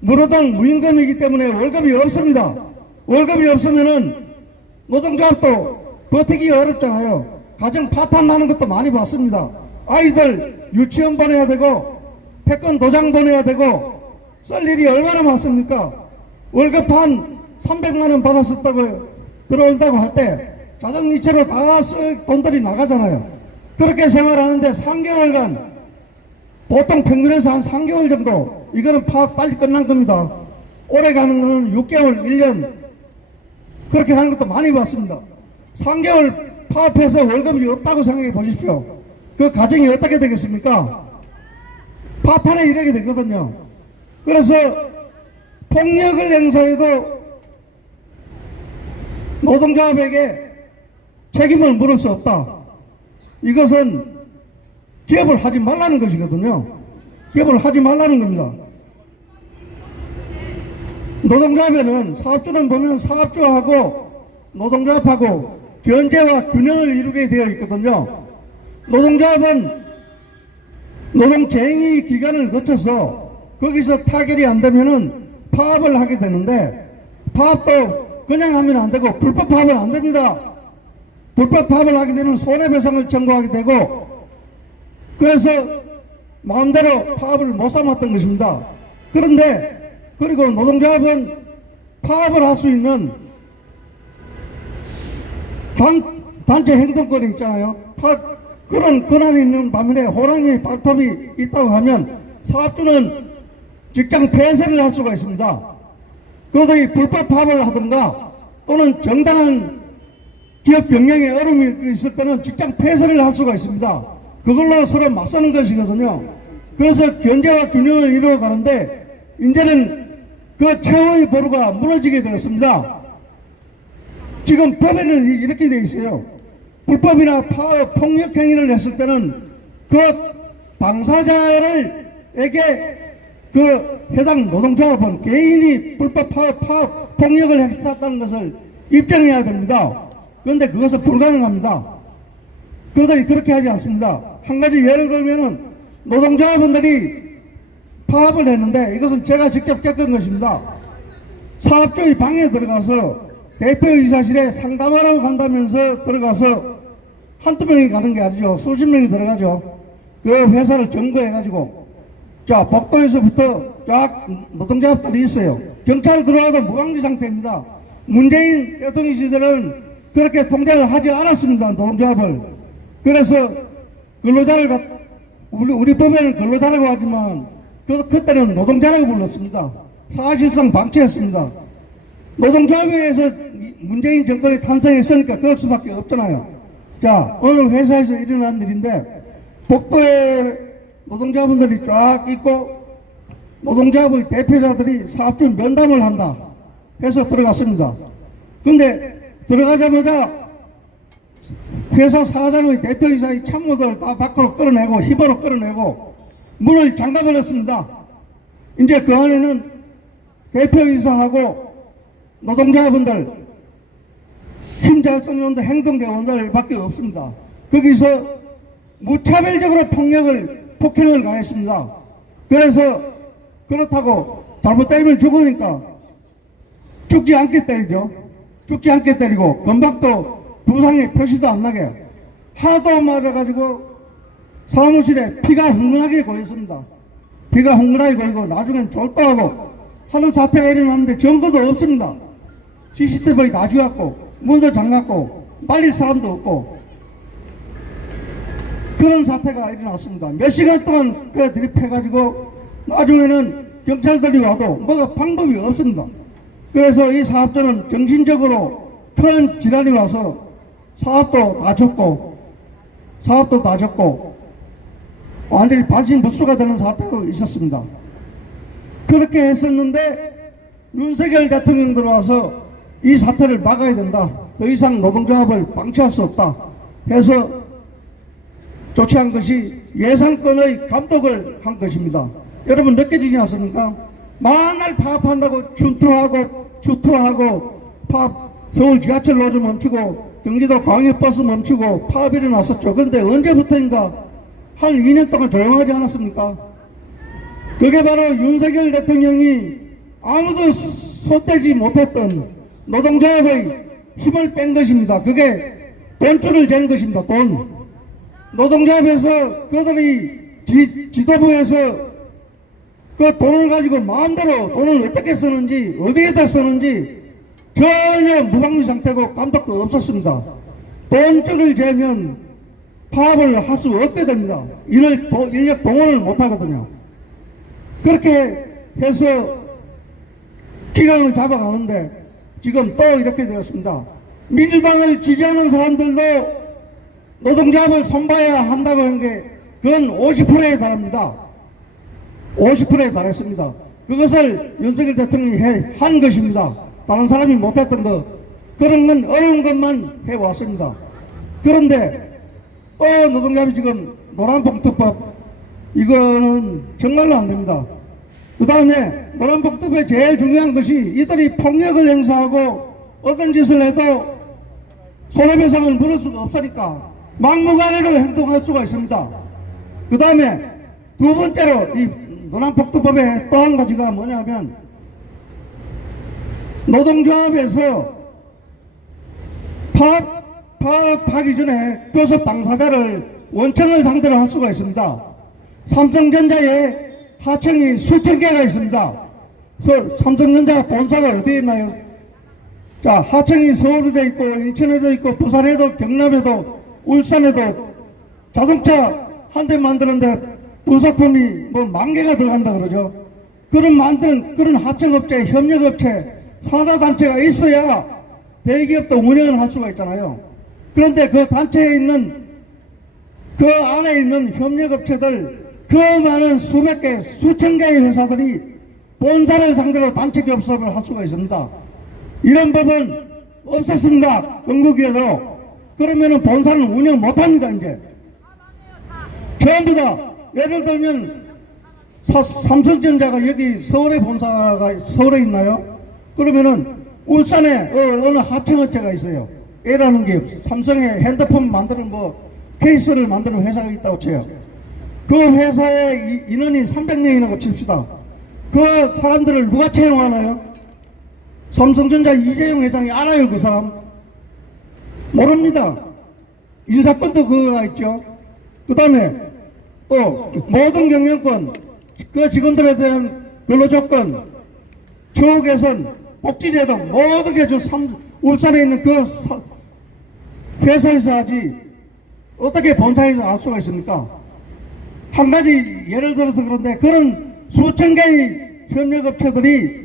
무노동 무임금이기 때문에 월급이 없습니다. 월급이 없으면은 노동조합도 버티기 어렵잖아요. 가정 파탄 나는 것도 많이 봤습니다. 아이들 유치원 보내야 되고 태권 도장 보내야 되고 쓸 일이 얼마나 많습니까? 월급 한 300만 원 받았었다고 들어온다고 할 때 자정이체로 다 쓸 돈들이 나가잖아요. 그렇게 생활하는데 3개월간 보통 평균에서 한 3개월 정도 이거는 파악 빨리 끝난 겁니다. 오래 가는 거는 6개월, 1년 그렇게 하는 것도 많이 봤습니다. 3개월 파업해서 월급이 없다고 생각해 보십시오. 그 가정이 어떻게 되겠습니까? 파탄에 이르게 되거든요. 그래서 폭력을 행사해도 노동조합에게 책임을 물을 수 없다. 이것은 기업을 하지 말라는 것이거든요. 기업을 하지 말라는 겁니다. 노동조합에는 사업주는 보면 사업주하고 노동조합하고 견제와 균형을 이루게 되어 있거든요. 노동조합은 노동쟁의 기간을 거쳐서 거기서 타결이 안 되면은 파업을 하게 되는데 파업도 그냥 하면 안 되고 불법 파업은 안 됩니다. 불법 파업을 하게 되면 손해배상을 청구하게 되고 그래서 마음대로 파업을 못 삼았던 것입니다. 그런데 그리고 노동조합은 파업을 할 수 있는 단체 행동권이 있잖아요. 그런 권한이 있는 반면에 호랑이 발톱이 있다고 하면 사업주는 직장 폐쇄를 할 수가 있습니다. 그것이 불법 파업을 하든가 또는 정당한 기업 경영에 어려움이 있을 때는 직장 폐쇄를 할 수가 있습니다. 그걸로 서로 맞서는 것이거든요. 그래서 견제와 균형을 이루어 가는데 이제는 그 최후의 보루가 무너지게 되었습니다. 지금 법에는 이렇게 되어 있어요. 불법이나 파업, 폭력 행위를 했을 때는 그 당사자에게 그 해당 노동조합은 개인이 불법 파업, 폭력을 했었다는 것을 입증해야 됩니다. 그런데 그것은 불가능합니다. 그들이 그렇게 하지 않습니다. 한 가지 예를 들면은 노동조합원들이 파업을 했는데 이것은 제가 직접 겪은 것입니다. 사업주의 방에 들어가서 대표이사실에 상담하러 간다면서 들어가서 한두 명이 가는 게 아니죠. 수십 명이 들어가죠. 그 회사를 점거해가지고, 자, 복도에서부터 쫙 노동자들이 있어요. 경찰 들어와도 무방비 상태입니다. 문재인 대통령 시절은 그렇게 통제를 하지 않았습니다. 노동조합을. 그래서 근로자를 우리 보면은 근로자라고 하지만 그때는 노동자라고 불렀습니다. 사실상 방치했습니다. 노동조합에 의해서 문재인 정권이 탄생했으니까 그럴 수밖에 없잖아요. 자, 오늘 회사에서 일어난 일인데 복도에 노동자분들이 쫙 있고 노동조합의 대표자들이 사업주 면담을 한다 해서 들어갔습니다. 근데 들어가자마자 회사 사장의 대표이사의 참모들을 다 밖으로 끌어내고 힘으로 끌어내고 문을 잠가버렸습니다. 이제 그 안에는 대표이사하고 노동자분들 힘잘 쓰는 행동대원들 밖에 없습니다. 거기서 무차별적으로 폭행을 가했습니다. 그래서 그렇다고 잘못 때리면 죽으니까 죽지 않게 때리죠. 죽지 않게 때리고 금박도 부상의 표시도 안 나게 하도 맞아가지고 사무실에 피가 흥건하게 고였습니다. 피가 흥건하게 고이고 나중엔 졸도하고 하는 사태가 일어났는데 증거도 없습니다. CCTV 다 지웠고 문도 잠갔고 말릴 사람도 없고 그런 사태가 일어났습니다. 몇 시간 동안 그 드립해가지고 나중에는 경찰들이 와도 뭐가 방법이 없습니다. 그래서 이 사업자는 정신적으로 큰 질환이 와서 사업도 다 졌고 완전히 반신불수가 되는 사태도 있었습니다. 그렇게 했었는데 윤석열 대통령 들어와서 이 사태를 막아야 된다. 더 이상 노동조합을 방치할 수 없다 해서 조치한 것이 예산권의 감독을 한 것입니다. 여러분 느껴지지 않습니까? 만날 파업한다고 주투하고 파업 서울 지하철 노조 멈추고 경기도 광역버스 멈추고 파업이 일어났었죠. 그런데 언제부터인가 한 2년 동안 조용하지 않았습니까? 그게 바로 윤석열 대통령이 아무도 손대지 못했던 노동조합의 힘을 뺀 것입니다. 그게 돈줄을 잰 것입니다. 돈. 노동조합에서 그들이 지도부에서 그 돈을 가지고 마음대로 돈을 어떻게 쓰는지 어디에다 쓰는지 전혀 무방비 상태고 감독도 없었습니다. 돈줄을 재면 파업을 할 수 없게 됩니다. 인력 동원을 못 하거든요. 그렇게 해서 기간을 잡아가는데 지금 또 이렇게 되었습니다. 민주당을 지지하는 사람들도 노동조합을 손봐야 한다고 한 게 그건 50%에 달합니다. 50%에 달했습니다. 그것을 윤석열 대통령이 한 것입니다. 다른 사람이 못했던 거 그런 건 어려운 것만 해왔습니다. 그런데 또 노동조합이 지금 노란봉투법 이거는 정말로 안 됩니다. 그 다음에 노란봉투법의 제일 중요한 것이 이들이 폭력을 행사하고 어떤 짓을 해도 손해배상을 물을 수가 없으니까 막무가내로 행동할 수가 있습니다. 그 다음에 두 번째로 이 노란봉투법의 또 한 가지가 뭐냐면 노동조합에서 파업하기 전에 교섭 당사자를 원청을 상대로 할 수가 있습니다. 삼성전자에 하청이 수천 개가 있습니다. 삼성전자 본사가 어디에 있나요? 자, 하청이 서울에도 있고 인천에도 있고 부산에도 경남에도 울산에도 자동차 한 대 만드는데 부속품이 뭐 10,000개가 들어간다 그러죠. 그런 하청업체, 협력업체, 산하단체가 있어야 대기업도 운영을 할 수가 있잖아요. 그런데 그 단체에 있는 그 안에 있는 협력업체들 그 많은 수백 개, 수천 개의 회사들이 본사를 상대로 단체 교섭을 할 수가 있습니다. 이런 법은 없었습니다. 건국이로. 그러면은 본사는 운영 못합니다. 이제 전부 다 예를 들면 삼성전자가 여기 서울에 본사가 서울에 있나요? 그러면은 울산에 어느 하청업체가 있어요. A라는 게 삼성의 핸드폰 만드는 케이스를 만드는 회사가 있다고 쳐요. 그 회사의 인원이 300명이라고 칩시다. 그 사람들을 누가 채용하나요? 삼성전자 이재용 회장이 알아요, 그 사람? 모릅니다. 인사권도 그거가 있죠. 그 다음에 또 모든 경영권, 그 직원들에 대한 근로조건, 처우 개선, 복지제도 모든 게 울산에 있는 그 회사에서 하지 어떻게 본사에서 할 수가 있습니까? 한 가지 예를 들어서 그런데 그런 수천 개의 협력업체들이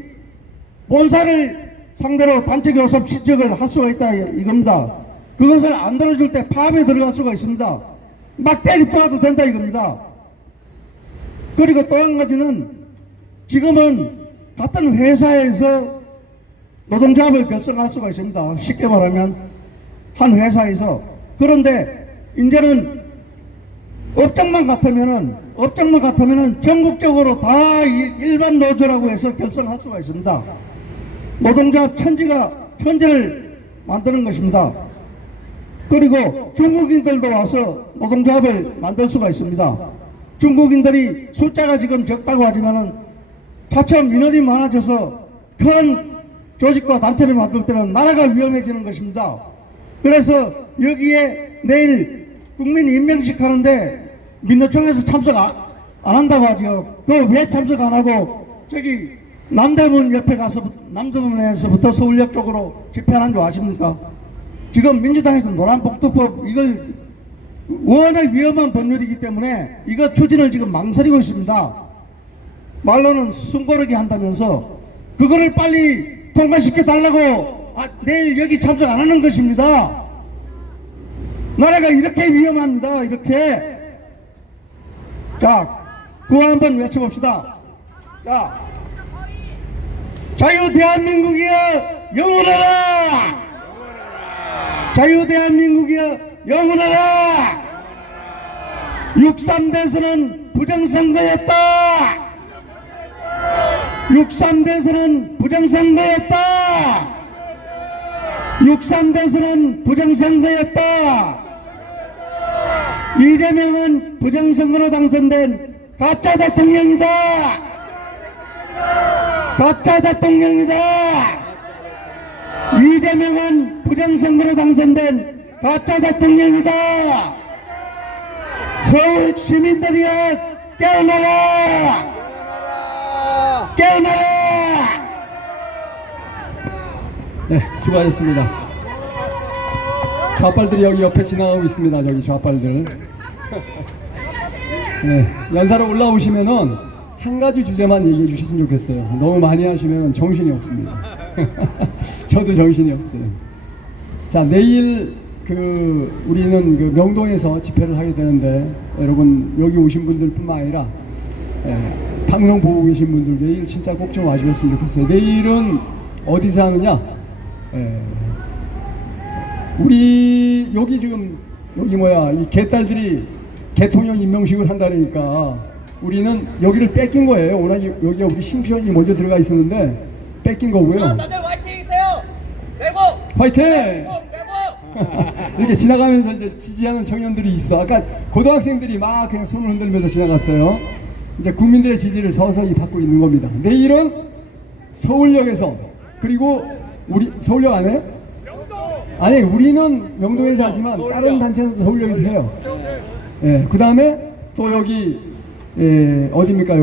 본사를 상대로 단체 교섭 실적을 할 수가 있다 이겁니다. 그것을 안 들어줄 때 파업에 들어갈 수가 있습니다. 막 때리 또아도 된다 이겁니다. 그리고 또 한 가지는 지금은 같은 회사에서 노동조합을 결성할 수가 있습니다. 쉽게 말하면 한 회사에서. 그런데 이제는 업종만 같으면은 전국적으로 다 일반 노조라고 해서 결성할 수가 있습니다. 노동조합 천지를 만드는 것입니다. 그리고 중국인들도 와서 노동조합을 만들 수가 있습니다. 중국인들이 숫자가 지금 적다고 하지만은 차츰 인원이 많아져서 큰 조직과 단체를 만들 때는 나라가 위험해지는 것입니다. 그래서 여기에 내일 국민 임명식 하는데 민노총에서 참석 안 한다고 하죠. 그 왜 참석 안 하고 저기 남대문 옆에 가서 남대문에서부터 서울역 쪽으로 집회하는 줄 아십니까? 지금 민주당에서 노란봉투법 이걸 워낙 위험한 법률이기 때문에 이거 추진을 지금 망설이고 있습니다. 말로는 숨고르기 한다면서 그거를 빨리 통과시켜 달라고 내일 여기 참석 안 하는 것입니다. 나라가 이렇게 위험합니다. 이렇게. 자, 그거 한번 외쳐봅시다. 자, 자유 대한민국이여 영원하라! 자유 대한민국이여 영원하라! 63대선은 부정선거였다! 63대선은 부정선거였다! 63대선은 부정선거였다! 이재명은 부정선거로 당선된 가짜 대통령이다! 가짜 대통령이다! 이재명은 부정선거로 당선된 가짜 대통령이다! 서울 시민들이여 깨어나라! 깨어나라! 네, 수고하셨습니다. 좌빨들이 여기 옆에 지나가고 있습니다. 저기 좌빨들. 네, 연사로 올라오시면은 한 가지 주제만 얘기해 주셨으면 좋겠어요. 너무 많이 하시면 정신이 없습니다. 저도 정신이 없어요. 자, 내일 우리는 그 명동에서 집회를 하게 되는데 여러분 여기 오신 분들뿐만 아니라 방송 보고 계신 분들 내일 진짜 꼭 좀 와주셨으면 좋겠어요. 내일은 어디서 하느냐? 우리 여기 지금 이 개딸들이 대통령 임명식을 한다니까 우리는 여기를 뺏긴 거예요. 오늘 여기가 우리 심시원이 먼저 들어가 있었는데 뺏긴 거고요. 다들 화이팅이세요. 매고. 화이팅! 매고. 이렇게 지나가면서 이제 지지하는 청년들이 있어. 아까 고등학생들이 막 그냥 손을 흔들면서 지나갔어요. 이제 국민들의 지지를 서서히 받고 있는 겁니다. 내일은 서울역에서 그리고 우리 서울역 안 해요? 아니 우리는 명동에서 하지만 다른 단체는 서울역에서 해요. 예, 그 다음에 또 여기 어디입니까?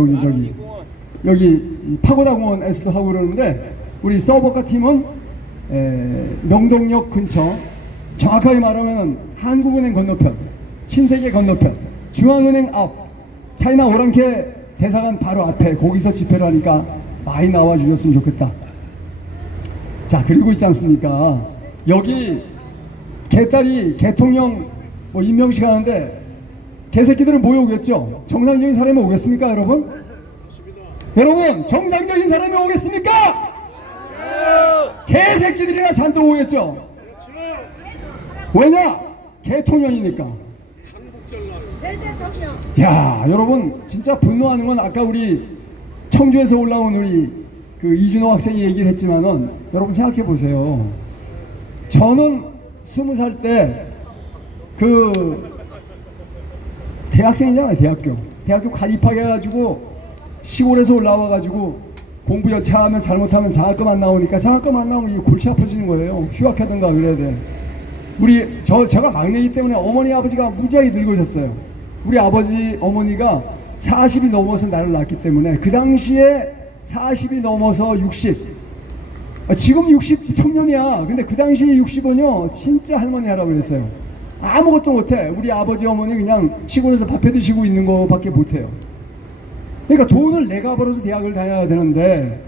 여기 파고다공원에서도 하고 그러는데 우리 서버카 팀은 명동역 근처 정확하게 말하면 한국은행 건너편, 신세계 건너편, 중앙은행 앞, 차이나 오랑캐 대사관 바로 앞에 거기서 집회를 하니까 많이 나와주셨으면 좋겠다. 자, 그리고 있지 않습니까? 여기 개딸이 대통령 임명식 하는데 개새끼들은 모여오겠죠? 정상적인 사람이 오겠습니까, 여러분? 여러분, 정상적인 사람이 오겠습니까? 개새끼들이나 잔뜩 오겠죠? 왜냐? 대통령이니까. 야, 여러분 진짜 분노하는 건 아까 우리 청주에서 올라온 우리 그 이준호 학생이 얘기를 했지만은 여러분 생각해 보세요. 저는 20살 때 그 대학생이잖아요. 대학교 가입하게해가지고 시골에서 올라와가지고 공부 여차하면 잘못하면 장학금 안 나오니까 장학금 안 나오면 이게 골치 아파지는 거예요. 휴학하든가 그래야 돼. 제가 막내이기 때문에 어머니 아버지가 무지하게 늙으셨어요. 우리 아버지 어머니가 40이 넘어서 나를 낳았기 때문에 그 당시에 40이 넘어서 60, 지금 60 청년이야. 근데 그 당시에 60은요 진짜 할머니 하라고 그랬어요. 아무것도 못해. 우리 아버지 어머니 그냥 시골에서 밥해 드시고 있는 거밖에 못해요. 그러니까 돈을 내가 벌어서 대학을 다녀야 되는데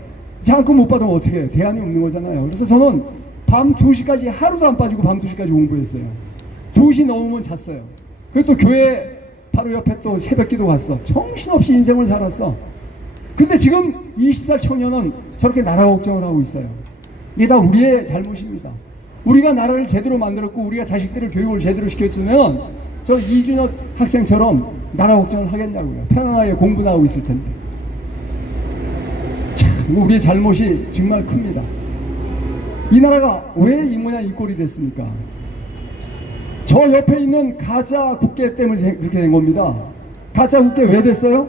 장학금 못 받으면 어떻게 해? 대안이 없는 거잖아요. 그래서 저는 밤 2시까지 하루도 안 빠지고 밤 2시까지 공부했어요. 2시 넘으면 잤어요. 그리고 또 교회 바로 옆에 또 새벽기도 갔어. 정신없이 인생을 살았어. 근데 지금 20살 청년은 저렇게 나라 걱정을 하고 있어요. 이게 다 우리의 잘못입니다. 우리가 나라를 제대로 만들었고 우리가 자식들을 교육을 제대로 시켰으면 저 이준혁 학생처럼 나라 걱정을 하겠냐고요. 편안하게 공부나 하고 있을 텐데. 참 우리의 잘못이 정말 큽니다. 이 나라가 왜 이 모양 이 꼴이 됐습니까? 저 옆에 있는 가짜 국회 때문에 그렇게 된 겁니다. 가짜 국회 왜 됐어요?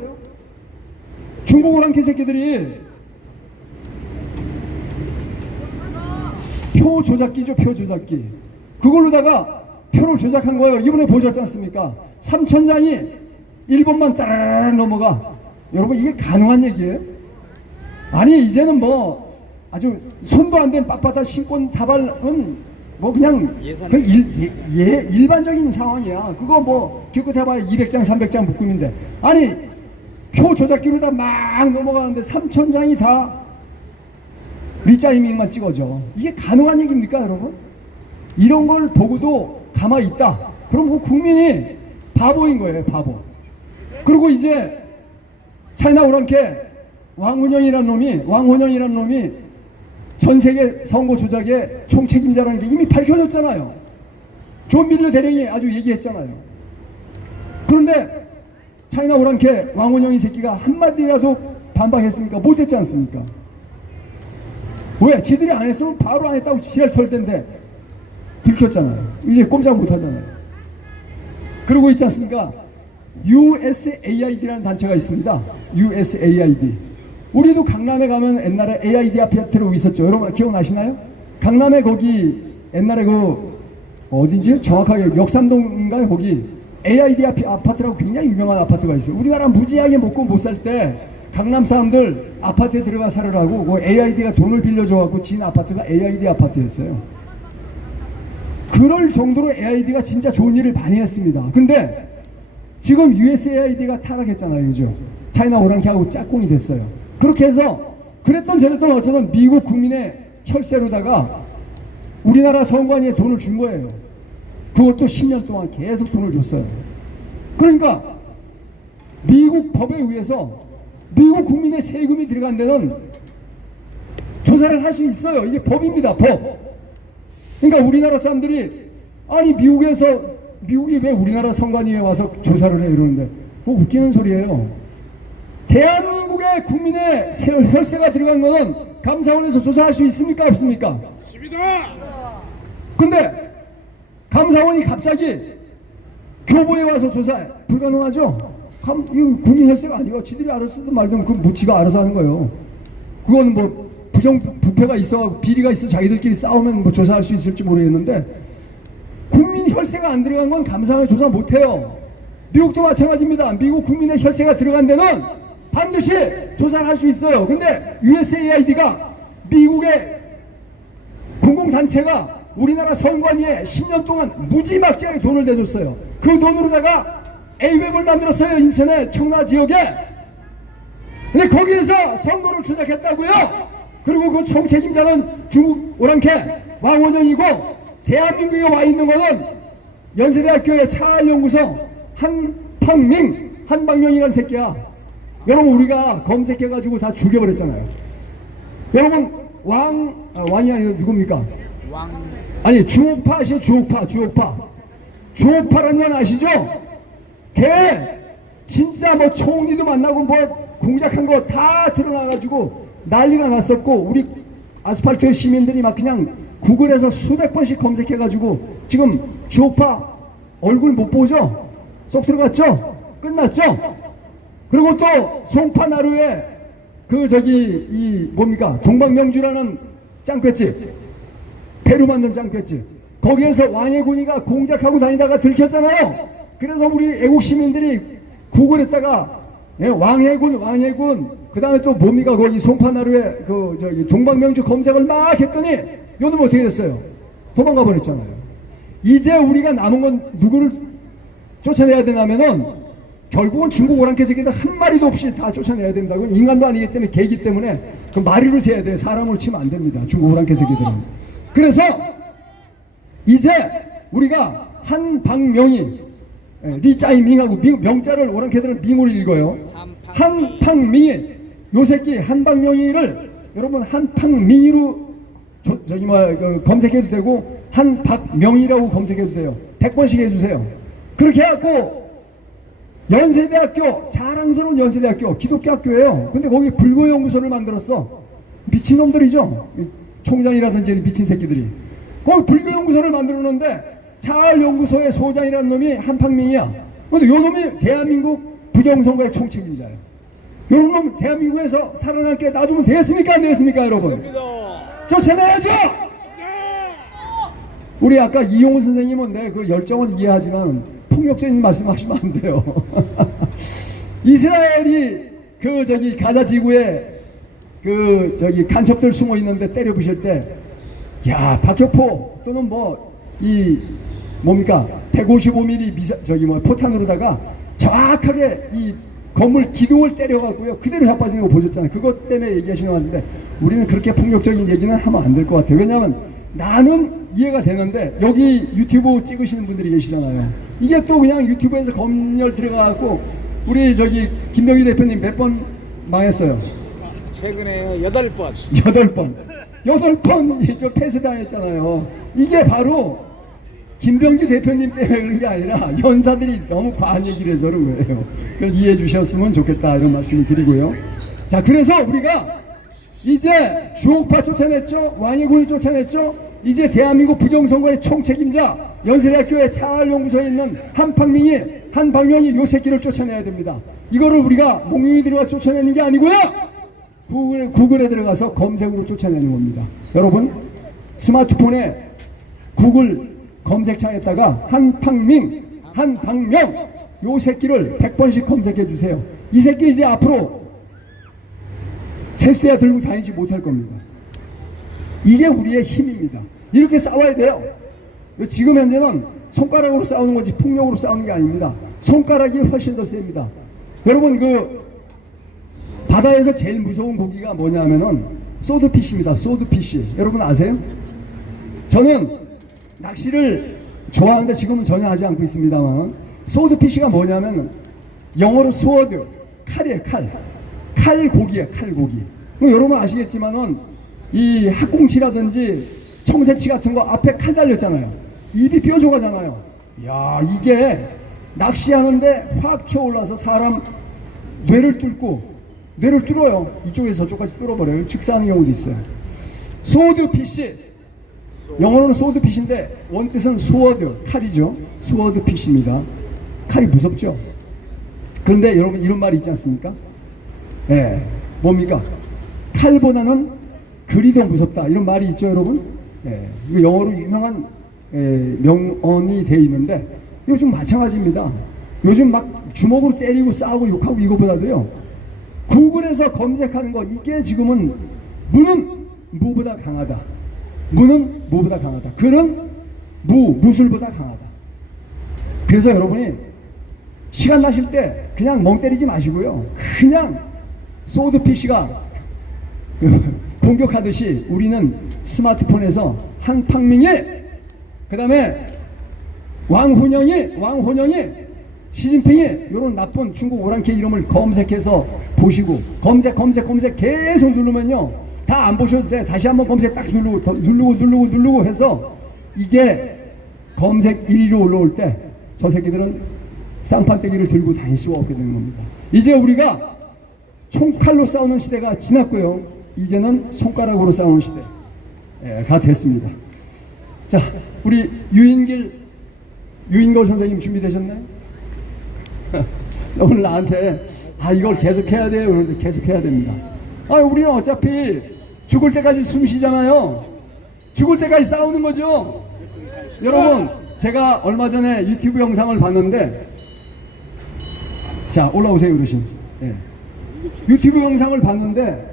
중국 오랑캐 새끼들이 표 조작기죠. 표 조작기. 그걸로다가 표를 조작한 거예요. 이번에 보셨지 않습니까? 3,000장이 1번만 따라락 넘어가. 여러분 이게 가능한 얘기예요? 아니 이제는 뭐 아주 손도 안 된 빳빳한 신권 다발은 뭐 그냥 일반적인 상황이야. 그거 뭐 기껏해봐야 200장 300장 묶음인데 아니 표 조작기로 다 막 넘어가는데 3,000장이 다 리짜이밍만 찍어줘. 이게 가능한 얘기입니까 여러분? 이런 걸 보고도 가만히 있다. 그럼 그 국민이 바보인 거예요. 바보. 그리고 이제 차이나 오랑캐 왕훈영이라는 놈이 전 세계 선거 조작의 총책임자라는 게 이미 밝혀졌잖아요. 존 밀러 대령이 아주 얘기했잖아요. 그런데 차이나 오랑캐 왕훈영이 새끼가 한마디라도 반박했습니까? 못했지 않습니까? 왜? 지들이 안 했으면 바로 안 했다고 지랄 털 텐데 들켰잖아요. 이제 꼼짝 못 하잖아요. 그러고 있지 않습니까? USAID라는 단체가 있습니다. USAID. 우리도 강남에 가면 옛날에 AID 아파트로 있었죠. 여러분 기억나시나요? 강남에 거기 옛날에 그 어딘지 정확하게 역삼동인가요? 거기 AID 아파트라고 굉장히 유명한 아파트가 있어요. 우리나라 무지하게 먹고 못 살 때 강남 사람들 아파트에 들어가 살으라고 뭐 AID가 돈을 빌려줘갖고 지은 아파트가 AID 아파트였어요. 그럴 정도로 AID가 진짜 좋은 일을 많이 했습니다. 근데 지금 USAID가 타락했잖아요. 그죠? 차이나 오랑캐하고 짝꿍이 됐어요. 그렇게 해서 그랬던 저랬던 어쨌든 미국 국민의 혈세로다가 우리나라 선관위에 돈을 준 거예요. 그것도 10년 동안 계속 돈을 줬어요. 그러니까 미국 법에 의해서 미국 국민의 세금이 들어간 데는 조사를 할 수 있어요. 이게 법입니다. 법. 그러니까 우리나라 사람들이 아니 미국이 왜 우리나라 선관위에 와서 조사를 해 이러는데 뭐 웃기는 소리예요. 대한민국의 국민의 혈세가 들어간 거는 감사원에서 조사할 수 있습니까? 없습니까? 있습니다. 근데 감사원이 갑자기 교보에 와서 조사해. 불가능하죠? 이거 국민 혈세가 아니고 지들이 알아서든 말든 그 뭐 지가 알아서 하는 거예요. 그건 뭐 부패가 있어 비리가 있어 자기들끼리 싸우면 뭐 조사할 수 있을지 모르겠는데 국민 혈세가 안 들어간 건 감사원에 조사 못해요. 미국도 마찬가지입니다. 미국 국민의 혈세가 들어간 데는 반드시 조사를 할 수 있어요. 근데 USAID가 미국의 공공단체가 우리나라 선관위에 10년 동안 무지막지하게 돈을 내줬어요. 그 돈으로다가 A웹을 만들었어요. 인천의 청라 지역에. 근데 거기에서 선거를 조작했다고요. 그리고 그 총책임자는 중국 오랑캐 왕원영이고 대한민국에 와 있는 거는 연세대학교의 차알연구소 한방명이라는 새끼야. 여러분 우리가 검색해가지고 다 죽여버렸잖아요. 여러분 왕이 아니라 누굽니까? 아니 주옥파 아시죠? 주옥파라는 건 아시죠? 걔 진짜 뭐 총리도 만나고 뭐 공작한 거 다 드러나가지고 난리가 났었고 우리 아스팔트 시민들이 막 그냥 구글에서 수백 번씩 검색해가지고 지금 주옥파 얼굴 못 보죠? 쏙 들어갔죠? 끝났죠? 그리고 또 송파나루에 그 뭡니까 동방명주라는 짱꿰집 배로 만든 짱꿰집 거기에서 왕의 군이가 공작하고 다니다가 들켰잖아요. 그래서 우리 애국 시민들이 구글했다가 왕해군 그 다음에 또 뭡니까 거기 송파나루에 그 저기 동방명주 검색을 막 했더니 요놈 어떻게 됐어요? 도망가 버렸잖아요. 이제 우리가 남은 건 누구를 쫓아내야 되냐면은 결국은 중국 오랑캐 새끼들 한 마리도 없이 다 쫓아내야 됩니다. 그건 인간도 아니기 때문에 개이기 때문에 그 마리로 세야 돼요. 사람으로 치면 안 됩니다. 중국 오랑캐 새끼들은. 그래서 이제 우리가 한방명이 리짜이밍하고 명자를 오랑캐들은 밍으로 읽어요. 한팡밍이 요 새끼 한방명이를 여러분 한팡밍이로 검색해도 되고 한박명이라고 검색해도 돼요. 100번씩 해주세요. 그렇게 해갖고 연세대학교, 자랑스러운 연세대학교, 기독교 학교예요. 근데 거기 불교연구소를 만들었어. 미친놈들이죠. 총장이라든지 미친 새끼들이. 거기 불교연구소를 만들었는데 자알연구소의 소장이라는 놈이 한팡민이야. 근데 요 놈이 대한민국 부정선거의 총책임자예요. 요 놈 대한민국에서 살아남게 놔두면 되겠습니까? 안 되겠습니까, 여러분? 쫓아내야죠! 우리 아까 이용훈 선생님은 내 그 열정은 이해하지만 폭력적인 말씀하시면 안 돼요. 이스라엘이 그 저기 가자 지구에 그 저기 간첩들 숨어 있는데 때려 부실 때, 야 박격포 또는 뭐 이 뭡니까 155mm 포탄으로다가 정확하게 이 건물 기둥을 때려갖고요 그대로 자빠지는 거 보셨잖아요. 그것 때문에 얘기하시는 것 같은데 우리는 그렇게 폭력적인 얘기는 하면 안 될 것 같아요. 왜냐하면 나는 이해가 되는데 여기 유튜브 찍으시는 분들이 계시잖아요. 이게 또 그냥 유튜브에서 검열 들어가갖고 우리 저기 김병희 대표님 몇 번 망했어요? 최근에 8번. 8번 저 폐쇄당했잖아요. 이게 바로 김병규 대표님 때문에 그런 게 아니라 연사들이 너무 과한 얘기를 해서 그런 거예요. 그걸 이해해 주셨으면 좋겠다 이런 말씀을 드리고요. 자, 그래서 우리가 이제 주옥파 쫓아냈죠. 왕해군이 쫓아냈죠. 이제 대한민국 부정선거의 총책임자 연세대학교의 차알연구소에 있는 한방명이 요 새끼를 쫓아내야 됩니다. 이거를 우리가 몽둥이 들어가 쫓아내는 게 아니고요. 구글에 들어가서 검색으로 쫓아내는 겁니다. 여러분 스마트폰에 구글 검색창에다가 한방명 요 새끼를 100번씩 검색해 주세요. 이 새끼 이제 앞으로 세수대야 들고 다니지 못할 겁니다. 이게 우리의 힘입니다. 이렇게 싸워야 돼요. 지금 현재는 손가락으로 싸우는 거지 폭력으로 싸우는 게 아닙니다. 손가락이 훨씬 더 셉니다. 여러분 그 바다에서 제일 무서운 고기가 뭐냐면은 소드피쉬입니다. 소드피쉬. 여러분 아세요? 저는 낚시를 좋아하는데 지금은 전혀 하지 않고 있습니다만 소드피쉬가 뭐냐면 영어로 스워드, 칼이에요. 칼고기예요. 칼고기. 여러분 아시겠지만은 이 학꽁치라든지 청새치 같은 거 앞에 칼 달렸잖아요. 입이 뾰족하잖아요. 야 이게 낚시하는데 확 튀어올라서 사람 뇌를 뚫어요. 이쪽에서 저쪽까지 뚫어버려요. 즉사하는 경우도 있어요. 소드피쉬 영어로는 소드피쉬인데 원뜻은 스워드, 칼이죠. 스워드피쉬입니다. 칼이 무섭죠. 그런데 여러분 이런 말이 있지 않습니까? 예, 뭡니까? 칼보다는 글이 더 무섭다 이런 말이 있죠 여러분. 예, 이거 영어로 유명한 명언이 돼 있는데 요즘 마찬가지입니다. 요즘 막 주먹으로 때리고 싸우고 욕하고 이거보다도요 구글에서 검색하는 거 이게 지금은 무는 무보다 강하다. 무는 무보다 강하다. 글은 무술보다 강하다. 그래서 여러분이 시간 나실 때 그냥 멍 때리지 마시고요. 그냥 소드피쉬가 공격하듯이 우리는 스마트폰에서 한팡민이 그 다음에 왕혼영이 시진핑이 이런 나쁜 중국 오랑캐 이름을 검색해서 보시고 검색 계속 누르면요 다 안 보셔도 돼. 다시 한번 검색 딱 누르고 해서 이게 검색 1위로 올라올 때 저 새끼들은 쌍판떼기를 들고 다닐 수가 없게 되는 겁니다. 이제 우리가 총칼로 싸우는 시대가 지났고요. 이제는 손가락으로 싸우는 시대가 됐습니다. 자, 우리 유인걸 선생님 준비되셨나요? 오늘 나한테 이걸 계속 해야 돼요. 그런데 계속 해야 됩니다. 우리는 어차피 죽을 때까지 숨 쉬잖아요. 죽을 때까지 싸우는 거죠. 여러분 제가 얼마 전에 유튜브 영상을 봤는데 자 올라오세요 어르신. 예. 유튜브 영상을 봤는데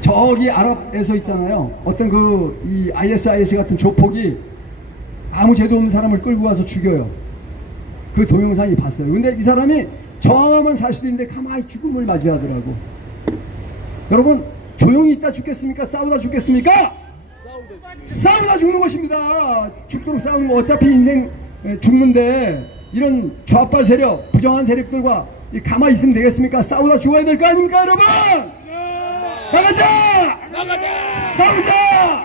저기 아랍에서 있잖아요. 어떤 이 ISIS 같은 조폭이 아무 죄도 없는 사람을 끌고 가서 죽여요. 그 동영상이 봤어요. 근데 이 사람이 저항하면 살 수도 있는데 가만히 죽음을 맞이하더라고. 여러분 조용히 있다 죽겠습니까? 싸우다 죽겠습니까? 싸우다 죽는 것입니다. 죽도록 싸우는 거 어차피 인생 죽는데 이런 좌빨 세력, 부정한 세력들과 가만히 있으면 되겠습니까? 싸우다 죽어야 될 거 아닙니까 여러분? 나가자! 싸우자!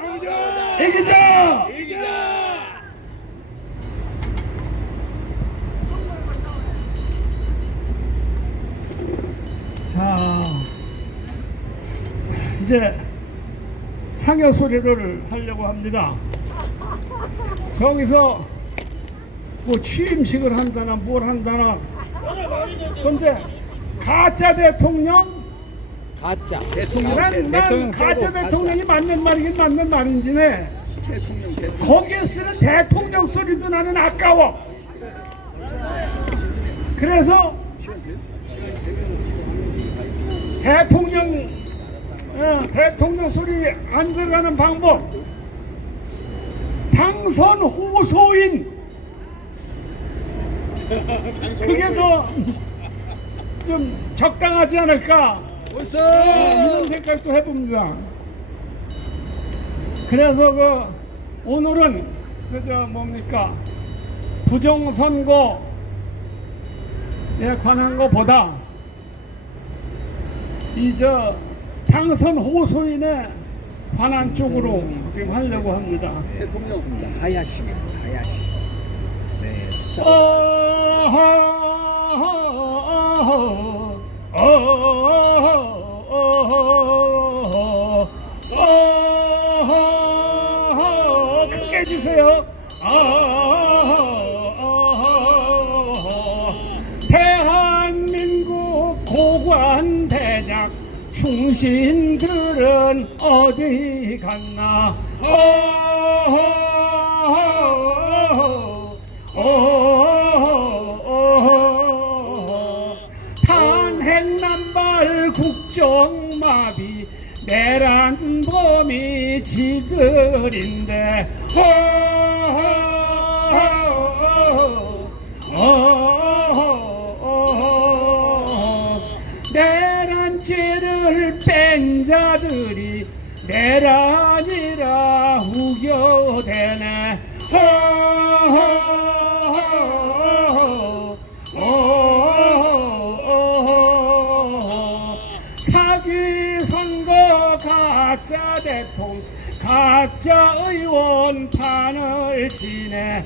이기자! 자, 이제 상여 소리를 하려고 합니다. 저기서 뭐 취임식을 한다나 뭘 한다나. 근데 가짜 대통령? 가짜 난 가짜 대통령이 맞는 말이긴 맞는 말인지네. 거기에 쓰는 대통령 소리도 나는 아까워. 그래서 대통령 소리 안 들어가는 방법, 당선 호소인, 그게 더 좀 적당하지 않을까 이런 생각도 해봅니다. 그래서 오늘은 뭡니까 부정선거에 관한 거보다 당선 호소인에 관한 쪽으로 지금 하려고 합니다. 하야식입니다. 하야식. 네. 크게 해주세요. 대한민국 고관 대작 충신들은 어디 갔나? 탄핵난발 국정마비 내란범이 지들인데 내란죄를 뺀 자들이 내란이라 우겨대네. 사기 선거 가짜 대통령 가짜 의원 판을 치네.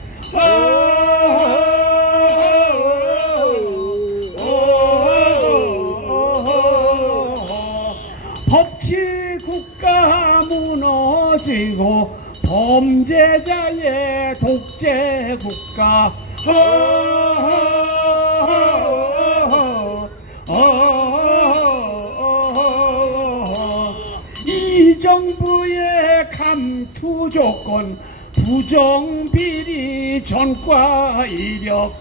법치 국가 무너지고 범죄자의 독재 국가. 이 정부의 감투 조건 부정비리 전과 이력.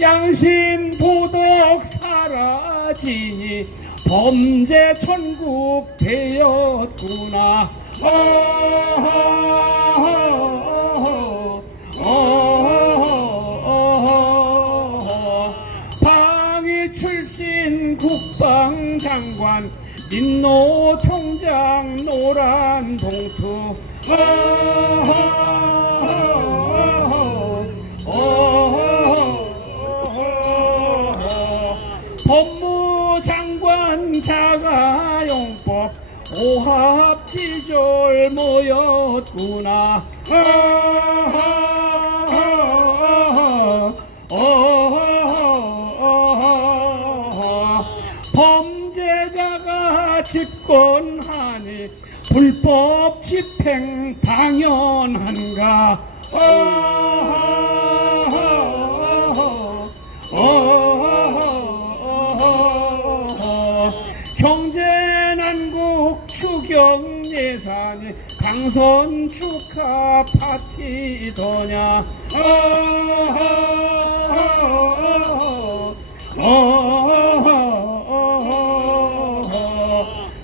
양심 도덕 사라지니 범죄 천국 되었구나. 방위 출신 국방장관 민노 총장 노란 봉투. 법무장관 자가용법 오합지졸 모였구나. 범죄자가 집권하니 불법 집행 당연한가. 무슨 축하 파티더냐.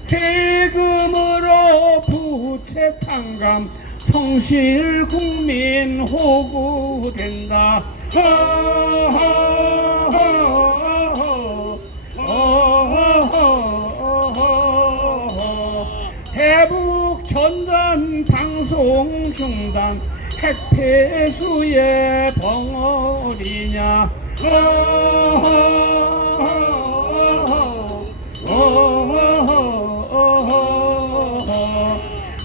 세금으로 부채 탕감 성실 국민 호구된다. 대북 전단 방송 중단 핵폐수의 벙어리냐.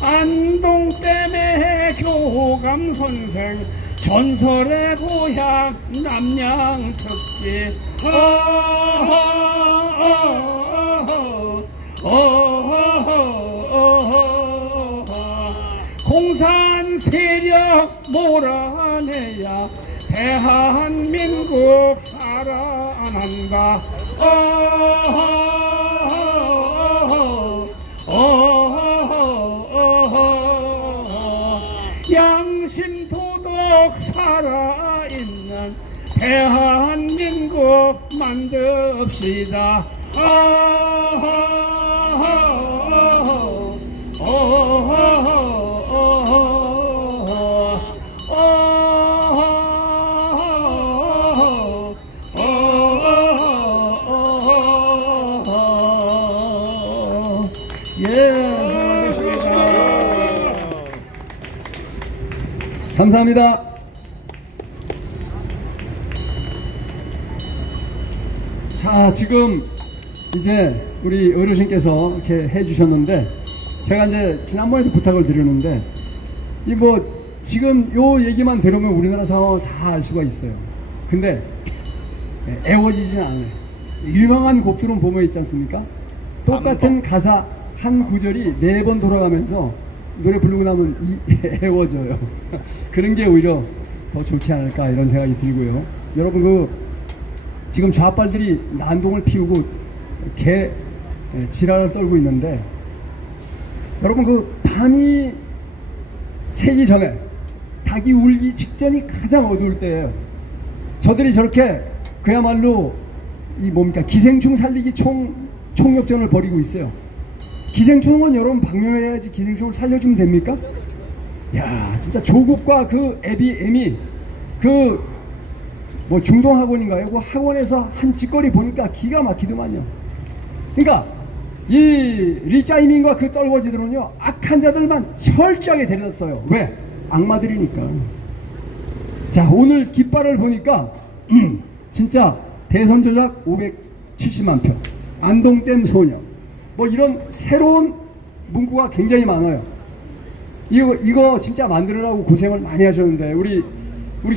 안동댐의 교감 선생 전설의 고향 남양 특집. 공산 세력 몰아내야 대한민국 살아난다. 양심 도덕 살아있는 대한민국 만듭시다. 감사합니다. 자, 지금 이제 우리 어르신께서 이렇게 해주셨는데, 제가 이제 지난번에도 부탁을 드렸는데, 이 뭐 지금 요 얘기만 들으면 우리나라 상황을 다 알 수가 있어요. 근데 애워지지는 않아요. 유명한 곡들은 보면 있지 않습니까? 똑같은 가사 한 구절이 4번 돌아가면서 노래 부르고 나면 애워져요. 그런 게 오히려 더 좋지 않을까 이런 생각이 들고요. 여러분, 그 지금 좌빨들이 난동을 피우고 개 지랄을 떨고 있는데, 여러분, 그 밤이 새기 전에 닭이 울기 직전이 가장 어두울 때예요. 저들이 저렇게 그야말로 이 뭡니까, 기생충 살리기 총력전을 벌이고 있어요. 기생충은 여러분 박멸해야지 기생충을 살려주면 됩니까? 야, 진짜 조국과 그 애미 그 뭐 중동학원인가요? 그 학원에서 한 짓거리 보니까 기가 막히더만요. 그러니까 이 리짜이민과 그 떨거지들은요, 악한 자들만 철저하게 데려다 요. 왜? 악마들이니까. 자, 오늘 깃발을 보니까 진짜 대선 조작 570만 표, 안동댐 소녀, 뭐 이런 새로운 문구가 굉장히 많아요. 이거 진짜 만들으라고 고생을 많이 하셨는데, 우리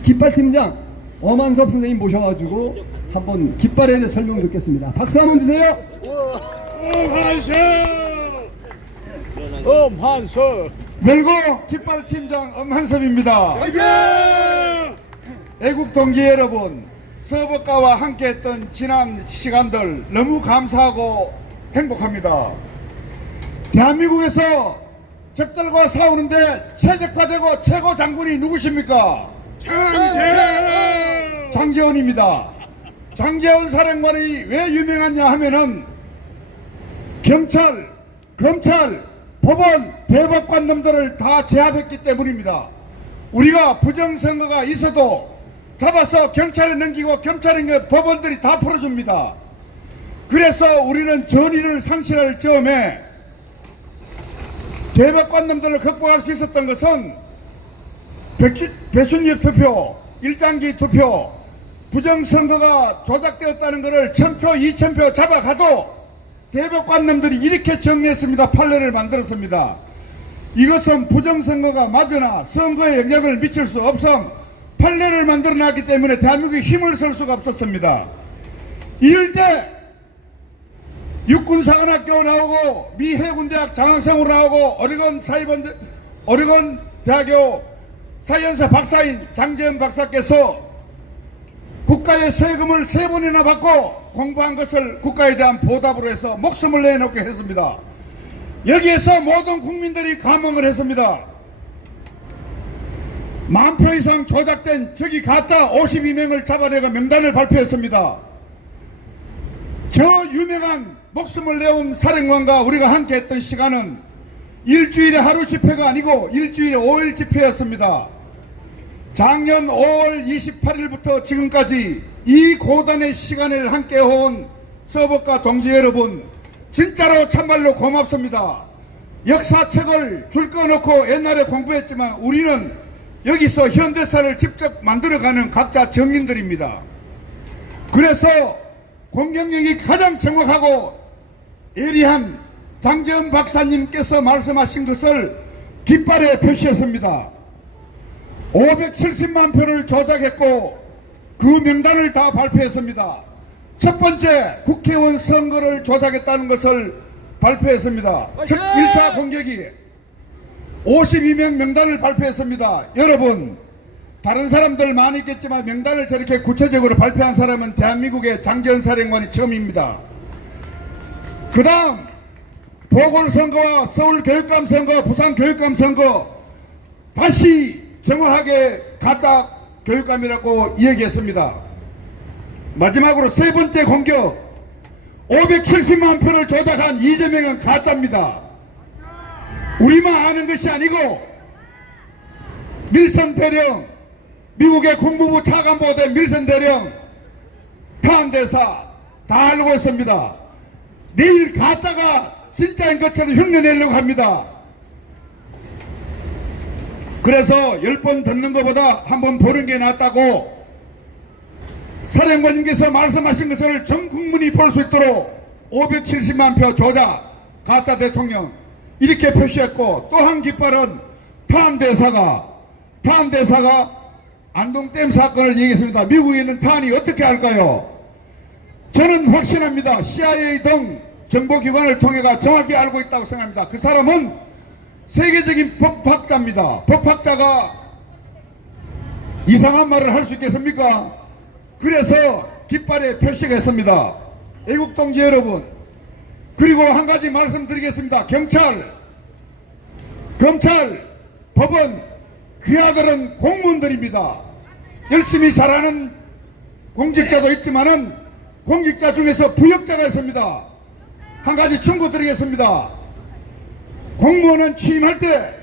깃발 팀장 엄한섭 선생님 모셔가지고 한번 깃발에 대해 설명 듣겠습니다. 박수 한번 주세요. 엄한섭 멜고 깃발 팀장 엄한섭입니다. 애국 동지 여러분, 서버가와 함께했던 지난 시간들 너무 감사하고 행복합니다. 대한민국에서 적들과 싸우는데 최적화되고 최고 장군이 누구십니까? 장제원입니다. 장제원 사령관이 왜 유명하냐 하면은 경찰, 검찰, 법원, 대법관 놈들을 다 제압했기 때문입니다. 우리가 부정선거가 있어도 잡아서 경찰에 넘기고 경찰인 것 법원들이 다 풀어줍니다. 그래서 우리는 전의를 상실할 즈음에 대법관 놈들을 극복할 수 있었던 것은 배순립 투표, 일장기 투표, 부정선거가 조작되었다는 것을 1000표, 2000표 잡아가도 대법관 놈들이 이렇게 정리했습니다. 판례를 만들었습니다. 이것은 부정선거가 맞으나 선거에 영향을 미칠 수 없음 판례를 만들어놨기 때문에 대한민국이 힘을 쓸 수가 없었습니다. 이럴 때 육군사관학교 나오고 미 해군대학 장학생으로 나오고 오레곤 대학교 사이언스 박사인 장재현 박사께서 국가의 세금을 3번이나 받고 공부한 것을 국가에 대한 보답으로 해서 목숨을 내놓게 했습니다. 여기에서 모든 국민들이 감흥을 했습니다. 10,000표 이상 조작된 적이 가짜 52명을 잡아내고 명단을 발표했습니다. 저 유명한 목숨을 내온 사령관과 우리가 함께 했던 시간은 일주일에 하루 집회가 아니고 일주일에 5일 집회였습니다. 작년 5월 28일부터 지금까지 이 고단의 시간을 함께 해온 서복과 동지 여러분, 진짜로 참말로 고맙습니다. 역사책을 줄 꺼놓고 옛날에 공부했지만 우리는 여기서 현대사를 직접 만들어가는 각자 정인들입니다. 그래서 공경력이 가장 정확하고 예리한 장재현 박사님께서 말씀하신 것을 깃발에 표시했습니다. 570만 표를 조작했고 그 명단을 다 발표했습니다. 첫 번째 국회의원 선거를 조작했다는 것을 발표했습니다. 첫 1차 공격이 52명 명단을 발표했습니다. 여러분, 다른 사람들 많이 있겠지만 명단을 저렇게 구체적으로 발표한 사람은 대한민국의 장재현 사령관이 처음입니다. 그 다음 보궐선거와 서울교육감 선거, 부산교육감 선거 다시 정확하게 가짜 교육감이라고 이야기했습니다. 마지막으로 세 번째 공격, 570만 표를 조작한 이재명은 가짜입니다. 우리만 아는 것이 아니고 밀선 대령, 미국의 국무부 차관보대 밀선 대령, 탄대사 다 알고 있습니다. 내일 가짜가 진짜인 것처럼 흉내내려고 합니다. 그래서 10번 듣는 것보다 한번 보는 게 낫다고 사령관님께서 말씀하신 것을 전 국민이 볼 수 있도록 570만 표 조작 가짜 대통령 이렇게 표시했고, 또 한 깃발은 탄대사가 안동댐 사건을 얘기했습니다. 미국에 있는 탄이 어떻게 할까요? 저는 확신합니다. CIA 등 정보기관을 통해가 정확히 알고 있다고 생각합니다. 그 사람은 세계적인 법학자입니다. 법학자가 이상한 말을 할 수 있겠습니까? 그래서 깃발에 표시가 했습니다. 애국동지 여러분, 그리고 한 가지 말씀드리겠습니다. 경찰, 검찰, 법원, 귀하들은 공무원들입니다. 열심히 잘하는 공직자도 있지만은 공직자 중에서 부역자가 있습니다. 한 가지 충고 드리겠습니다. 공무원은 취임할 때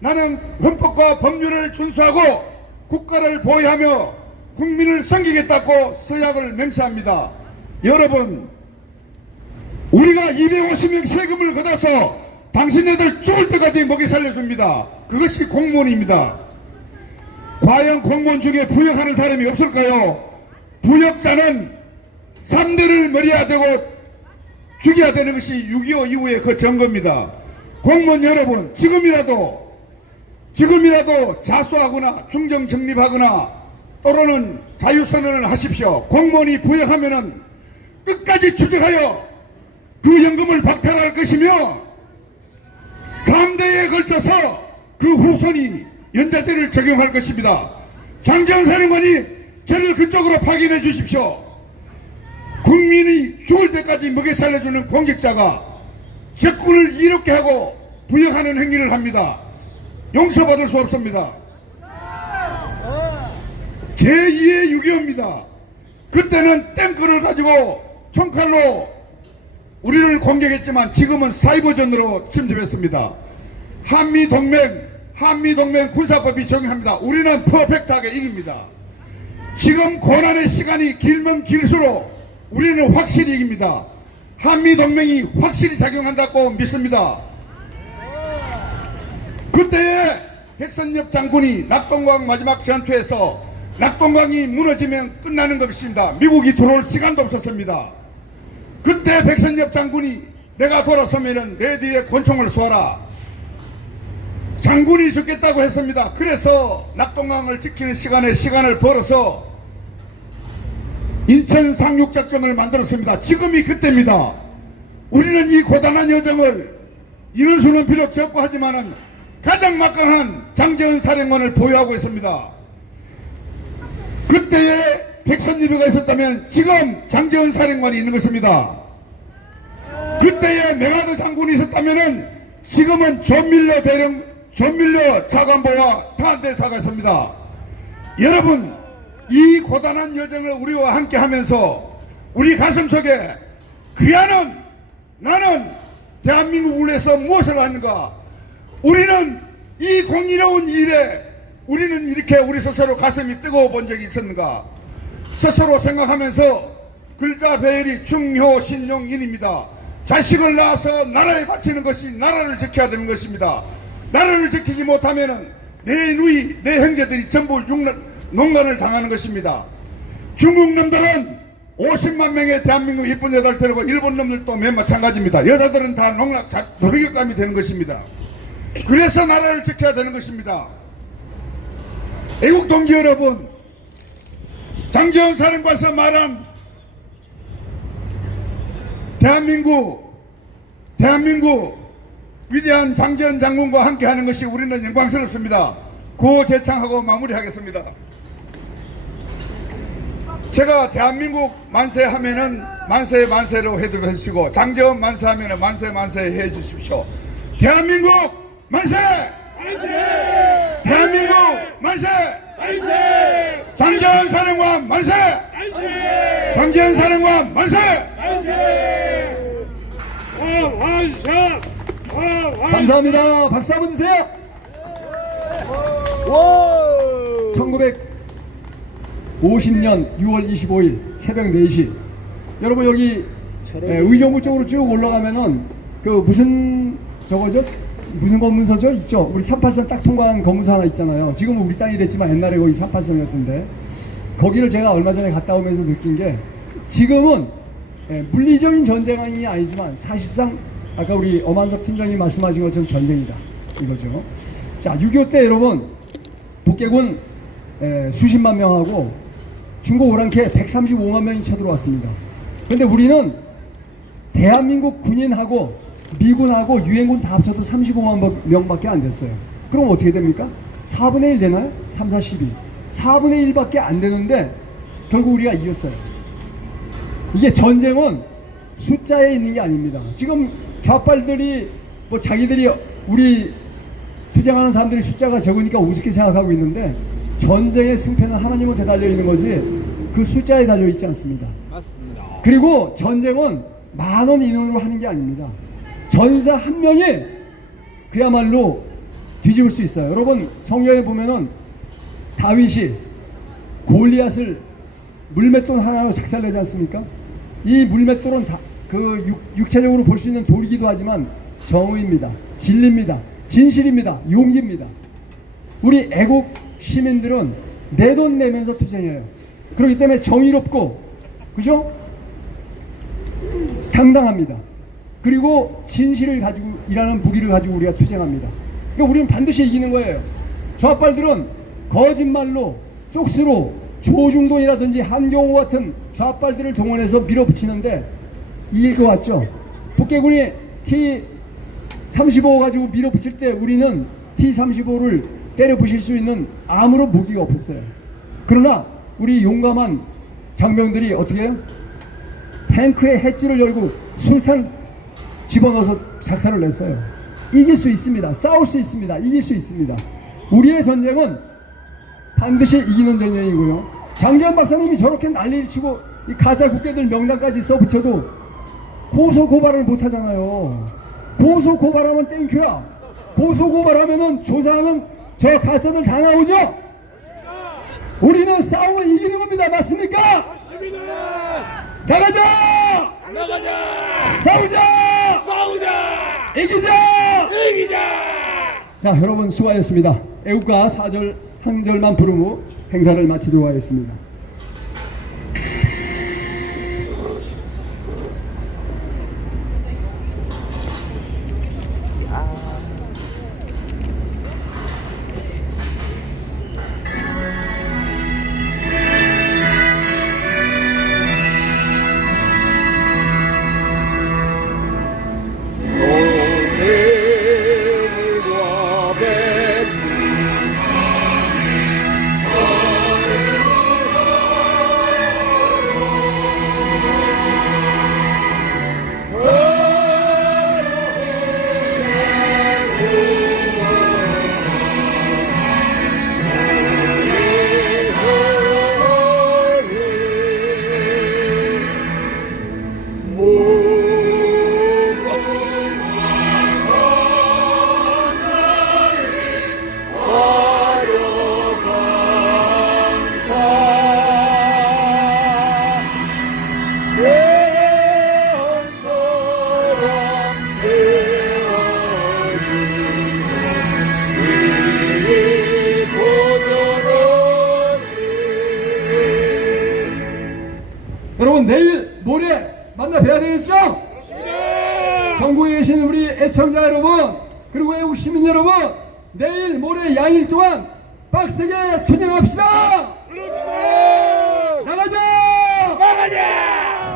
나는 헌법과 법률을 준수하고 국가를 보호하며 국민을 섬기겠다고 서약을 맹세합니다. 여러분, 우리가 250명 세금을 걷어서 당신네들 죽을 때까지 먹여 살려줍니다. 그것이 공무원입니다. 과연 공무원 중에 부역하는 사람이 없을까요? 부역자는 3대를 머리야 되고 죽여야 되는 것이 6.25 이후의 그 정거입니다. 공무원 여러분, 지금이라도 자수하거나 중정 정립하거나 또는 자유선언을 하십시오. 공무원이 부역하면은 끝까지 추적하여 그 연금을 박탈할 것이며 3대에 걸쳐서 그 후손이 연좌제를 적용할 것입니다. 장재현 사령관이 저를 그쪽으로 파견해 주십시오. 국민이 죽을 때까지 먹여 살려주는 공직자가 적군을 이롭게 하고 부역하는 행위를 합니다. 용서받을 수 없습니다. 제2의 6.25입니다. 그때는 탱크를 가지고 총칼로 우리를 공격했지만 지금은 사이버전으로 침입했습니다. 한미동맹 군사법이 적용합니다. 우리는 퍼펙트하게 이깁니다. 지금 고난의 시간이 길면 길수록 우리는 확실히 이깁니다. 한미동맹이 확실히 작용한다고 믿습니다. 그때에 백선엽 장군이 낙동강 마지막 전투에서 낙동강이 무너지면 끝나는 것입니다. 미국이 들어올 시간도 없었습니다. 그때 백선엽 장군이 내가 돌아서면은 내 뒤에 권총을 쏘아라. 장군이 죽겠다고 했습니다. 그래서 낙동강을 지키는 시간을 벌어서 인천 상륙작전을 만들었습니다. 지금이 그때입니다. 우리는 이 고단한 여정을 인원수는 비록 적고 하지만은 가장 막강한 장재현 사령관을 보유하고 있습니다. 그때에 백선엽이가 있었다면 지금 장재현 사령관이 있는 것입니다. 그때에 메가더 장군이 있었다면 지금은 존 밀러 존밀려 차관보와 탄대사가 있습니다. 여러분, 이 고단한 여정을 우리와 함께 하면서 우리 가슴 속에 귀하는 나는 대한민국을 위해서 무엇을 하는가? 우리는 이 공의로운 일에 우리는 이렇게 우리 스스로 가슴이 뜨거워 본 적이 있었는가? 스스로 생각하면서 글자 배열이 충효 신용인입니다. 자식을 낳아서 나라에 바치는 것이 나라를 지켜야 되는 것입니다. 나라를 지키지 못하면 내 누이 내 형제들이 전부 농간을 당하는 것입니다. 중국 놈들은 50만 명의 대한민국 이쁜 여자를 데리고 일본 놈들도 맨 마찬가지입니다. 여자들은 다 노력감이 되는 것입니다. 그래서 나라를 지켜야 되는 것입니다. 애국 동지 여러분, 장지원 사령관에서 말한 대한민국 위대한 장지원 장군과 함께 하는 것이 우리는 영광스럽습니다. 고 재창하고 마무리하겠습니다. 제가 대한민국 만세 하면은 만세 만세로 해주시고 장지원 만세 하면은 만세 만세 해 주십시오. 대한민국 만세! 만세! 대한민국 만세! 만세! 장지원 사령관 만세! 만세! 장지원 사령관 만세! 만세! 감사합니다. 박수 한번 주세요. 1950년 6월 25일 새벽 4시. 여러분 여기 의정부 쪽으로 쭉 올라가면은 그 무슨 저거죠? 무슨 검문소죠? 있죠? 우리 383 딱 통과한 검문소 하나 있잖아요. 지금은 우리 땅이 됐지만 옛날에 거기 383이었던데 거기를 제가 얼마 전에 갔다 오면서 느낀 게 지금은 물리적인 전쟁이 아니지만 사실상 아까 우리 엄한석 팀장님 말씀하신 것처럼 전쟁이다 이거죠. 자, 6.25 때 여러분 북계군 수십만 명하고 중국 오랑캐 135만 명이 쳐들어왔습니다. 그런데 우리는 대한민국 군인하고 미군하고 유엔군 다 합쳐도 35만 명밖에 안 됐어요. 그럼 어떻게 됩니까? 4분의 1 되나요? 3, 4, 12 4분의 1밖에 안 되는데 결국 우리가 이겼어요. 이게 전쟁은 숫자에 있는 게 아닙니다. 지금 좌빨들이 뭐 자기들이 우리 투쟁하는 사람들이 숫자가 적으니까 우습게 생각하고 있는데 전쟁의 승패는 하나님한테 달려 있는 거지 그 숫자에 달려 있지 않습니다. 맞습니다. 그리고 전쟁은 만원 인원으로 하는 게 아닙니다. 전사 한 명이 그야말로 뒤집을 수 있어요. 여러분 성경에 보면은 다윗이 골리앗을 물맷돌 하나로 작살내지 않습니까? 이 물맷돌은 다 그 육체적으로 볼 수 있는 돌이기도 하지만 정의입니다. 진리입니다. 진실입니다. 용기입니다. 우리 애국 시민들은 내 돈 내면서 투쟁해요. 그렇기 때문에 정의롭고 그죠? 당당합니다. 그리고 진실을 가지고 일하는 무기를 가지고 우리가 투쟁합니다. 그러니까 우리는 반드시 이기는 거예요. 좌빨들은 거짓말로 쪽수로 조중동이라든지 한경호 같은 좌빨들을 동원해서 밀어붙이는데 이길 것 같죠? 북계군이 T-35 가지고 밀어붙일 때 우리는 T-35를 때려 부실 수 있는 아무런 무기가 없었어요. 그러나 우리 용감한 장병들이 어떻게 해요? 탱크에 해지를 열고 술탄을 집어넣어서 작살을 냈어요. 이길 수 있습니다. 싸울 수 있습니다. 이길 수 있습니다. 우리의 전쟁은 반드시 이기는 전쟁이고요. 장재현 박사님이 저렇게 난리를 치고 이 가짜 국회들 명단까지 써붙여도 고소 고발을 못 하잖아요. 고소 고발하면 땡큐야. 고소 고발하면은 조사하면 저 가짜들 다 나오죠? 우리는 싸우면 이기는 겁니다. 맞습니까? 나가자! 나가자! 싸우자! 싸우자! 이기자! 이기자! 자, 여러분 수고하셨습니다. 애국가 4절 한 절만 부른 후 행사를 마치도록 하겠습니다. 여러분 내일 모레 만나 뵈야 되겠죠? 전국에 계신 우리 애청자 여러분 그리고 애국 시민 여러분 내일 모레 양일 동안 빡세게 투쟁합시다. 나가자.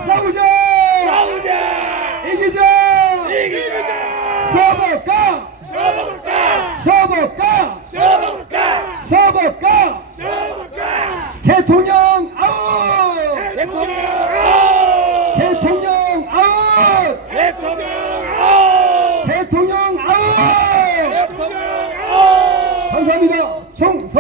싸우자. 이기자. 서버가 대통령 아웃. 대통령 아웃. 감사합니다. 총성.